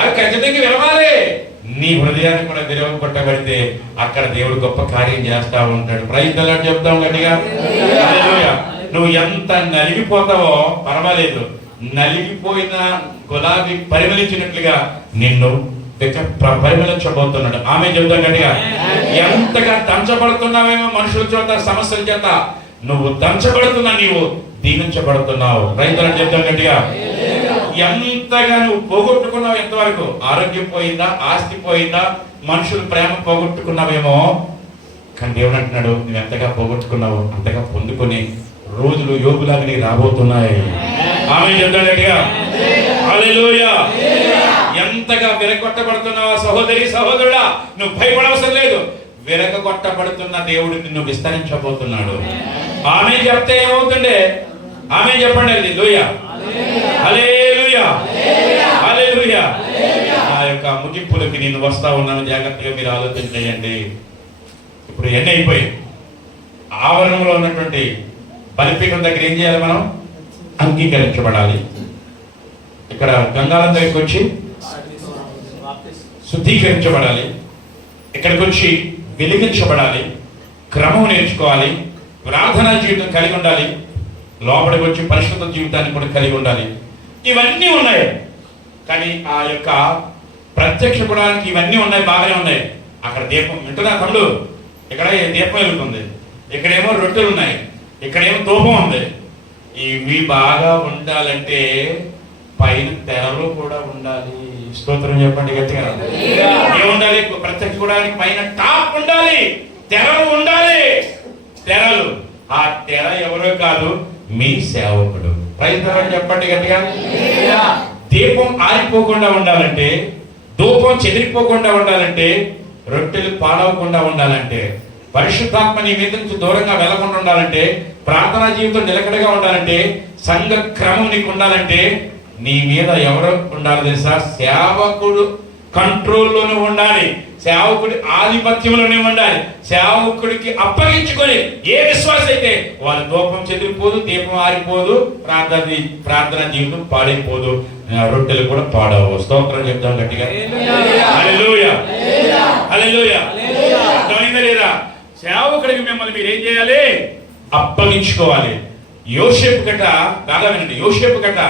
అది ఖచ్చితంగా విరవాలి. నీ హృదయాన్ని కూడా విరవ కొట్టబడితే అక్కడ దేవుడు గొప్ప కార్యం చేస్తా ఉంటాడు. ప్రైజ్ ది లార్డ్ చెప్తాం గట్టిగా. హల్లెలూయా. నువ్వు ఎంత నలిగిపోతావో పర్వాలేదు, నలిగిపోయిన గులాబీ పరిమళించినట్లుగా నిన్ను పరిమళించబోతున్నాడు. ఆమె చెప్తాం గట్టిగా. ఎంతగా దంచబడుతున్నావేమో మనుషుల చేత, సమస్యల చేత, నువ్వు దంచబడుతున్నా, నీవు దీవించబడుతున్నావు. రైతులను చెప్తాం గట్టిగా. ఎంతగా నువ్వు పోగొట్టుకున్నావు, ఎంతవరకు? ఆరోగ్యం పోయిందా, ఆస్తి పోయిందా, మనుషులు ప్రేమ పోగొట్టుకున్నావేమో, కానీ దేవుడు అంటున్నాడు నువ్వు ఎంతగా పోగొట్టుకున్నావు అంతగా పొందుకొని రోజులు యోగులాగా నీకు రాబోతున్నాయి. ఆమె చెప్తాం గట్టిగా. హల్లెలూయా. ఎంతగా విరగొట్టబడుతున్నావా సహోదరి, సహోదరుడా, నువ్వు భయపడవసరం లేదు. విరగొట్టబడుతున్న దేవుడు నిన్ను విస్తరించబోతున్నాడు. ఆమె చెప్తే ఏమవుతుండే? ఆమె చెప్పండి. హల్లెలూయా, హల్లెలూయా, హల్లెలూయా. ఆ యొక్క ముగింపులకి నేను వస్తా ఉన్నాను, జాగ్రత్తగా మీరు ఆలోచన చేయండి. ఇప్పుడు ఎన్ని అయిపోయి ఆవరణంలో ఉన్నటువంటి బలిపీఠం దగ్గర ఏం చేయాలి? మనం అంగీకరించబడాలి. ఇక్కడ గంగాళం దగ్గరికి వచ్చి శుద్ధీకరించబడాలి. ఇక్కడికి వచ్చి వెలిగించబడాలి. క్రమం నేర్చుకోవాలి. ప్రార్థనా జీవితం కలిగి ఉండాలి. లోపలికి వచ్చి పరిశుద్ధ జీవితాన్ని కూడా కలిగి ఉండాలి. ఇవన్నీ ఉన్నాయి, కానీ ఆ యొక్క ప్రత్యక్షపడానికి ఇవన్నీ ఉన్నాయి, బాగానే ఉన్నాయి. అక్కడ దీపం వింటున్నా తమ్ముడు, ఇక్కడ దీపం వెలుగుతుంది, ఇక్కడేమో రొట్టెలు ఉన్నాయి, ఇక్కడేమో ధూపం ఉంది. ఇవి బాగా ఉండాలంటే పైన తెరలు కూడా ఉండాలి. స్తోత్రం చెప్పండి గట్టిగా. ఏముండాలి? ప్రత్యక్షపడానికి పైన టాప్ ఉండాలి, తెరలు ఉండాలి. తెరలు, ఆ తెర ఎవరో కాదు, మీ సేవకుడు. ప్రైజ్ ది లార్డ్ చెప్పండి గట్టిగా. దీపం ఆరిపోకుండా ఉండాలంటే, ధూపం చెదిరిపోకుండా ఉండాలంటే, రొట్టెలు పాడవకుండా ఉండాలంటే, పరిశుద్ధాత్మ నీ మీద నుంచి దూరంగా వెళ్లకుండా ఉండాలంటే, ప్రార్థనా జీవితం నిలకడగా ఉండాలంటే, సంఘ క్రమం నీకు ఉండాలంటే, నీ మీద ఎవరు ఉండాలి తెలుసా? సేవకుడు కంట్రోల్లోనే ఉండాలి. సేవకుడి ఆధిపత్యంలోనే ఉండాలి. సేవకుడికి అప్పగించుకొని ఏ విశ్వాస అయితే వాళ్ళ ధూపం చెదిరిపోదు, దీపం ఆరిపోదు, ప్రార్థన జీవితం పాడైపోదు, రొట్టెలు కూడా పాడవు. స్తోత్రం చెప్తాం గట్టిగా. హల్లెలూయా, హల్లెలూయా. అర్థమైందా లేదా? సేవకుడికి మిమ్మల్ని మీరు ఏం చేయాలి? అప్పగించుకోవాలి. యోసేపు గట, బాగా వినండి, యోసేపు గట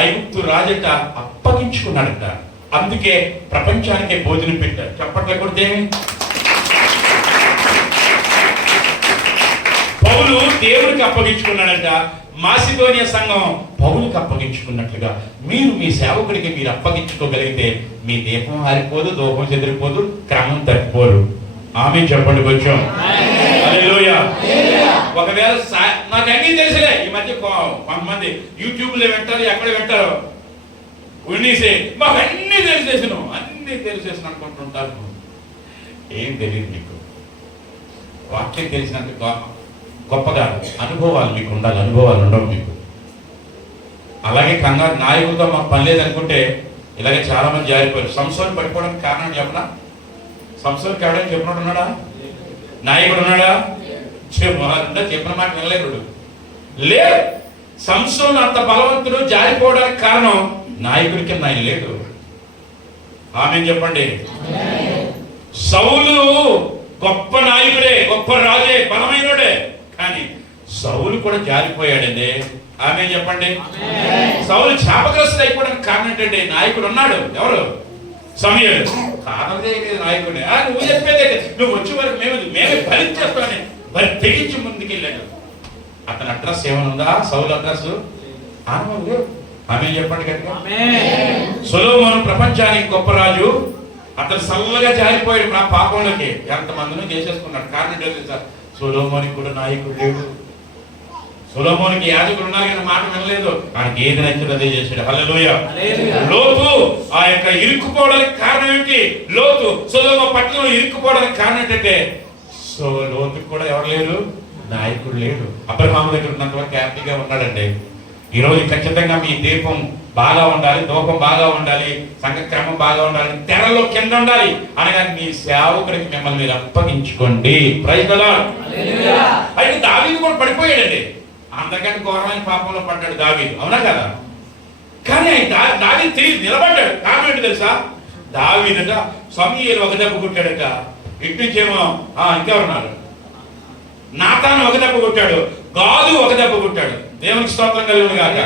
ఐగుప్తు రాజట అప్పగించుకున్నాడట. అందుకే ప్రపంచానికే భోజనం పెట్టారు. చప్పట్ల కొడితే పౌలు దేవుడికి అప్పగించుకున్నాడంట. మాసిదోనియా సంఘం పౌలుకి అప్పగించుకున్నట్లుగా మీరు మీ సేవకుడికి మీరు అప్పగించుకోగలిగితే మీ దీపం ఆరిపోదు, ధూపం చెదిరిపోదు, క్రమం తప్పిపోరు. ఆమె చెప్పండి కొంచెం. హల్లెలూయా. ఒకవేళ నాకు అన్నీ తెలుసులే, ఈ మధ్య కొంతమంది యూట్యూబ్ లో వింటారు, ఎక్కడ వింటారు, ఉన్నీసే మాకు అన్నీ తెలిసేసాను, అన్నీ తెలిసేసాను అనుకుంటుంటారు. ఏం తెలియదు నీకు. వాక్యం తెలిసినంత గొప్పగా అనుభవాలు మీకు ఉండాలి. అనుభవాలు ఉండవు మీకు. అలాగే కంగారు నాయకులతో మాకు పని లేదనుకుంటే ఇలాగే చాలా మంది జారిపోయారు. సంస్థలు పడిపోవడానికి కారణం చెప్పనా? సంస్థలకు ఎవడైనా చెప్పినట్టు ఉన్నాడా? నాయకుడు ఉన్నాడా? చెప్పిన మాట వినలేడు. లేదు. సంస్థలు అంత బలవంతుడు జారిపోవడానికి కారణం నాయకుడి కింద ఆయన లేడు. ఆమేన్ చెప్పండి. సౌలు గొప్ప నాయకుడే, గొప్ప రాజే, బలమైనడే, కానీ సౌలు కూడా జారిపోయాడండి. ఆమేన్ చెప్పండి. సౌలు శాపగ్రస్తుడు అయిపోవడానికి కారణం ఏంటంటే నాయకుడు ఉన్నాడు. ఎవరు? సమూయేలు. కారణం చేయలేదు నాయకుడే. నువ్వు చెప్పేదే, నువ్వు వచ్చే వరకు మేమే భరించేస్తామని మరి తెగించి ముందుకెళ్ళాడు. అతని అడ్రస్ ఏమైనా ఉందా? సౌలు అడ్రస్ ఆమేన్ చెప్పండి కనుక. సొలొమోను ప్రపంచానికి గొప్ప రాజు. అతను చల్లగా జారిపోయాడు నా పాపంలోకి. ఎంతమందిని చేసేసుకున్నాడు. కారణం తెలుసా? సొలొమోనికి కూడా నాయకుడు లేడు. సొలొమోనికి యాజకులు ఉన్నారు కానీ మాట వినలేదు. ఆయనకి ఏది నచ్చిందో అదే చేశాడు. హల్లెలూయా. లోతు ఆ యొక్క ఇరుక్కుపోవడానికి కారణం ఏంటి? లోతు సొదొమ పట్టణంలో ఇరుక్కుపోవడానికి కారణం ఏంటంటే లోతుకు కూడా ఎవరు లేరు? నాయకుడు లేడు. అబ్రహాము దగ్గర ఉన్నంత వరకు హ్యాపీగా ఉన్నాడండి. ఈరోజు ఖచ్చితంగా మీ దీపం బాగా ఉండాలి, దూపం బాగా ఉండాలి, సంఘక్రమం బాగా ఉండాలి, తెరలో కింద ఉండాలి అనగా మీ సేవకుడికి మిమ్మల్ని మీరు అప్పగించుకోండి. Praise the lord. అయితే దావీదు కూడా పడిపోయాడండి. అందరికంటే ఘోరమైన పాపంలో పడ్డాడు దావీదు. అవునా కదా? కానీ దావీదు తిరిగి నిలబడ్డాడు. కారణం ఏంటి తెలుసా? దావీదుట సమూయేలు ఒక దెబ్బ కొట్టాడట. ఇటు నుంచేమో ఇంకెవరున్నారు? నాతాను ఒక దెబ్బ కొట్టాడు, గాదు ఒక దెబ్బ కొట్టాడు. దేవునికి స్తోత్రం కలుగును గాక.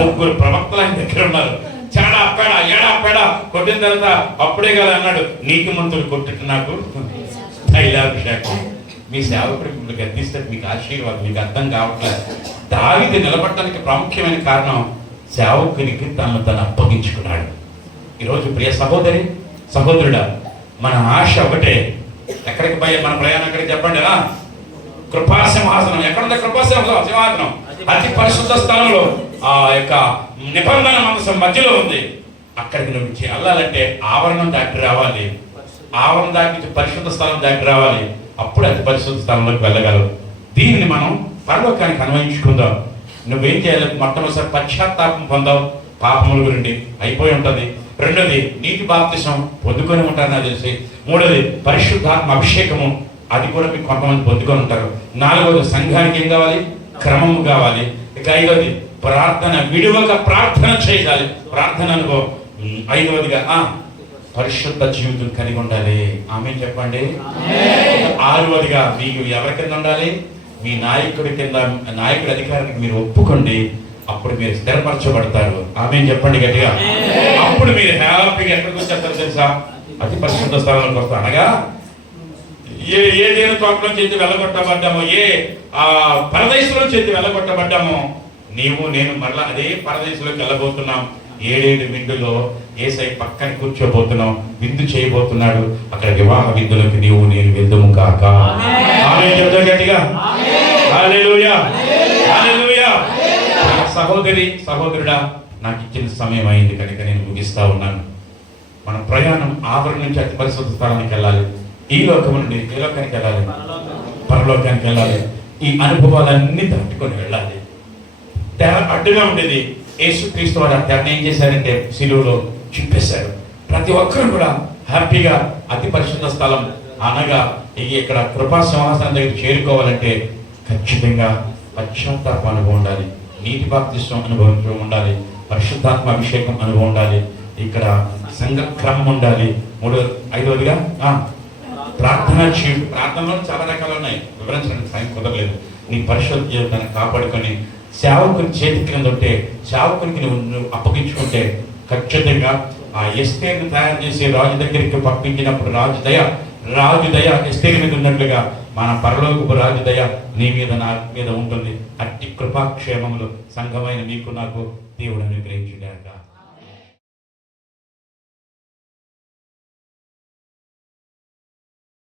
ముగ్గురు ప్రవక్తలు ఆయన దగ్గర ఉన్నారు. చాడా పేడ ఏడా పేడ కొట్టిన తర్వాత అప్పుడే కదా అన్నాడు, నీతి మంతులు కొట్టుట నాకు తైలాభిషేకం. మీ సేవకుడికి మిమ్మల్ని గద్దిస్తే మీకు ఆశీర్వాదం. మీకు అర్థం కావట్లేదు. దావీదు నిలబడటానికి ప్రాముఖ్యమైన కారణం సేవకునికి తను అప్పగించుకున్నాడు. ఈరోజు ప్రియ సహోదరి సహోదరుడా, మన ఆశ ఒకటే. ఎక్కడికి మన ప్రయాణం ఎక్కడికి చెప్పండి? కృపాసింహాసనం. ఎక్కడుంది కృపాసింహాసనం? అతి పరిశుద్ధ స్థలంలో ఆ యొక్క నిబంధన మనసు మధ్యలో ఉంది. అక్కడికి నువ్వు వెళ్ళాలంటే ఆవరణం దాటి రావాలి. ఆవరణ దాటి పరిశుద్ధ స్థలం దాటి రావాలి. అప్పుడు అతి పరిశుద్ధ స్థలంలోకి వెళ్ళగలవు. దీన్ని మనం పరలోకానికి అన్వయించుకుందాం. నువ్వేం చేయాలి? మొట్టమొదటిసారి పశ్చాత్తాపం పొందావు, పాపముల గురించి అయిపోయి ఉంటుంది. రెండోది నీటి బాప్తిసం పొందుకొని ఉంటారు నాకు తెలిసి. మూడోది పరిశుద్ధాత్మ అభిషేకము, అది కూడా మీకు కొంతమంది పొందుకొని ఉంటారు. నాలుగోది సంఘానికి ఏం కావాలి? క్రమము కావాలి. ఇక ఐదోది ప్రార్థన, విడువక ప్రార్థన చేయాలి. ప్రార్థన అనుకో. ఐదవదిగా పరిశుద్ధ జీవితం కలిగి ఉండాలి. ఆమేన్ చెప్పండి. ఆరవదిగా మీకు ఎవరి కింద ఉండాలి? మీ నాయకుడి కింద, నాయకుడి అధికారానికి మీరు ఒప్పుకోండి. అప్పుడు మీరు స్థిరపరచబడతారు. ఆమేన్ చెప్పండి గట్టిగా. అప్పుడు మీరు హ్యాపీగా ఎక్కడికి వచ్చేస్తారు తెలుసా? అతి పరిశుద్ధ స్థలంలోకి వస్తారు. అనగా ఏదైనా తోటలో చేతి వెళ్ళగొట్టబడ్డామో, ఏ పరదేశంలో చేతి వెళ్ళగొట్టబడ్డామో, నీవు నేను మరలా అదే పరదేశంలోకి వెళ్ళబోతున్నాం. 7 విందులో యేసయ్య పక్కన కూర్చోబోతున్నాం. విందు చేయబోతున్నాడు. అక్కడ వివాహ విందులోకి నీవు నేను వెళ్దుము కాక. ఆమేన్ చెప్తా గట్టిగా. హల్లెలూయా, హల్లెలూయా. సహోదరి సహోదరుడా, నాకు ఇచ్చిన సమయం అయింది కనుక నేను ముగిస్తా ఉన్నాను. మన ప్రయాణం ఆవరణ నుంచి అతి పరిశుద్ధ స్థలానికి వెళ్ళాలి. ఈ లోకం నుండి ఏ లోకానికి వెళ్ళాలి? పరలోకానికి వెళ్ళాలి. ఈ అనుభవాలన్నీ తట్టుకొని వెళ్ళాలి. తెర అడ్డుగా ఉండేది. యేసుక్రీస్తు వారు ఆ తెరను ఏం చేశారంటే శిలువలో చింపేశారు. ప్రతి ఒక్కరు కూడా హ్యాపీగా అతి పరిశుద్ధ స్థలం అనగా ఇక్కడ కృపా సింహాసనం దగ్గర చేరుకోవాలంటే ఖచ్చితంగా పశ్చాత్తాప అనుభవం ఉండాలి, నీటి బాప్తిస్వం అనుభవం ఉండాలి, పరిశుద్ధాత్మ అభిషేకం అనుభవం ఉండాలి, ఇక్కడ సంఘ క్రమం ఉండాలి. ఐదవదిగా ప్రార్థన చేయండి. ప్రార్థనలో చాలా రకాలు ఉన్నాయి, వివరించడానికి సమయం కుదరలేదు. నీ పరిశుద్ధ జీవితాన్ని కాపాడుకొని సేవకుని చేతి కింద ఉంటే, సేవకునికి నువ్వు అప్పగించుకుంటే ఖచ్చితంగా ఆ ఎస్తేరును తయారు చేసి రాజు దగ్గరికి పంపించినప్పుడు రాజు దయ ఎస్తేరు మీద ఉన్నట్లుగా మన పరలోకపు రాజు దయ నీ మీద నా మీద ఉంటుంది. అట్టి కృపాక్షేమములు సంఘమైన మీకు నాకు దేవుడు అనుగ్రహించుగాక.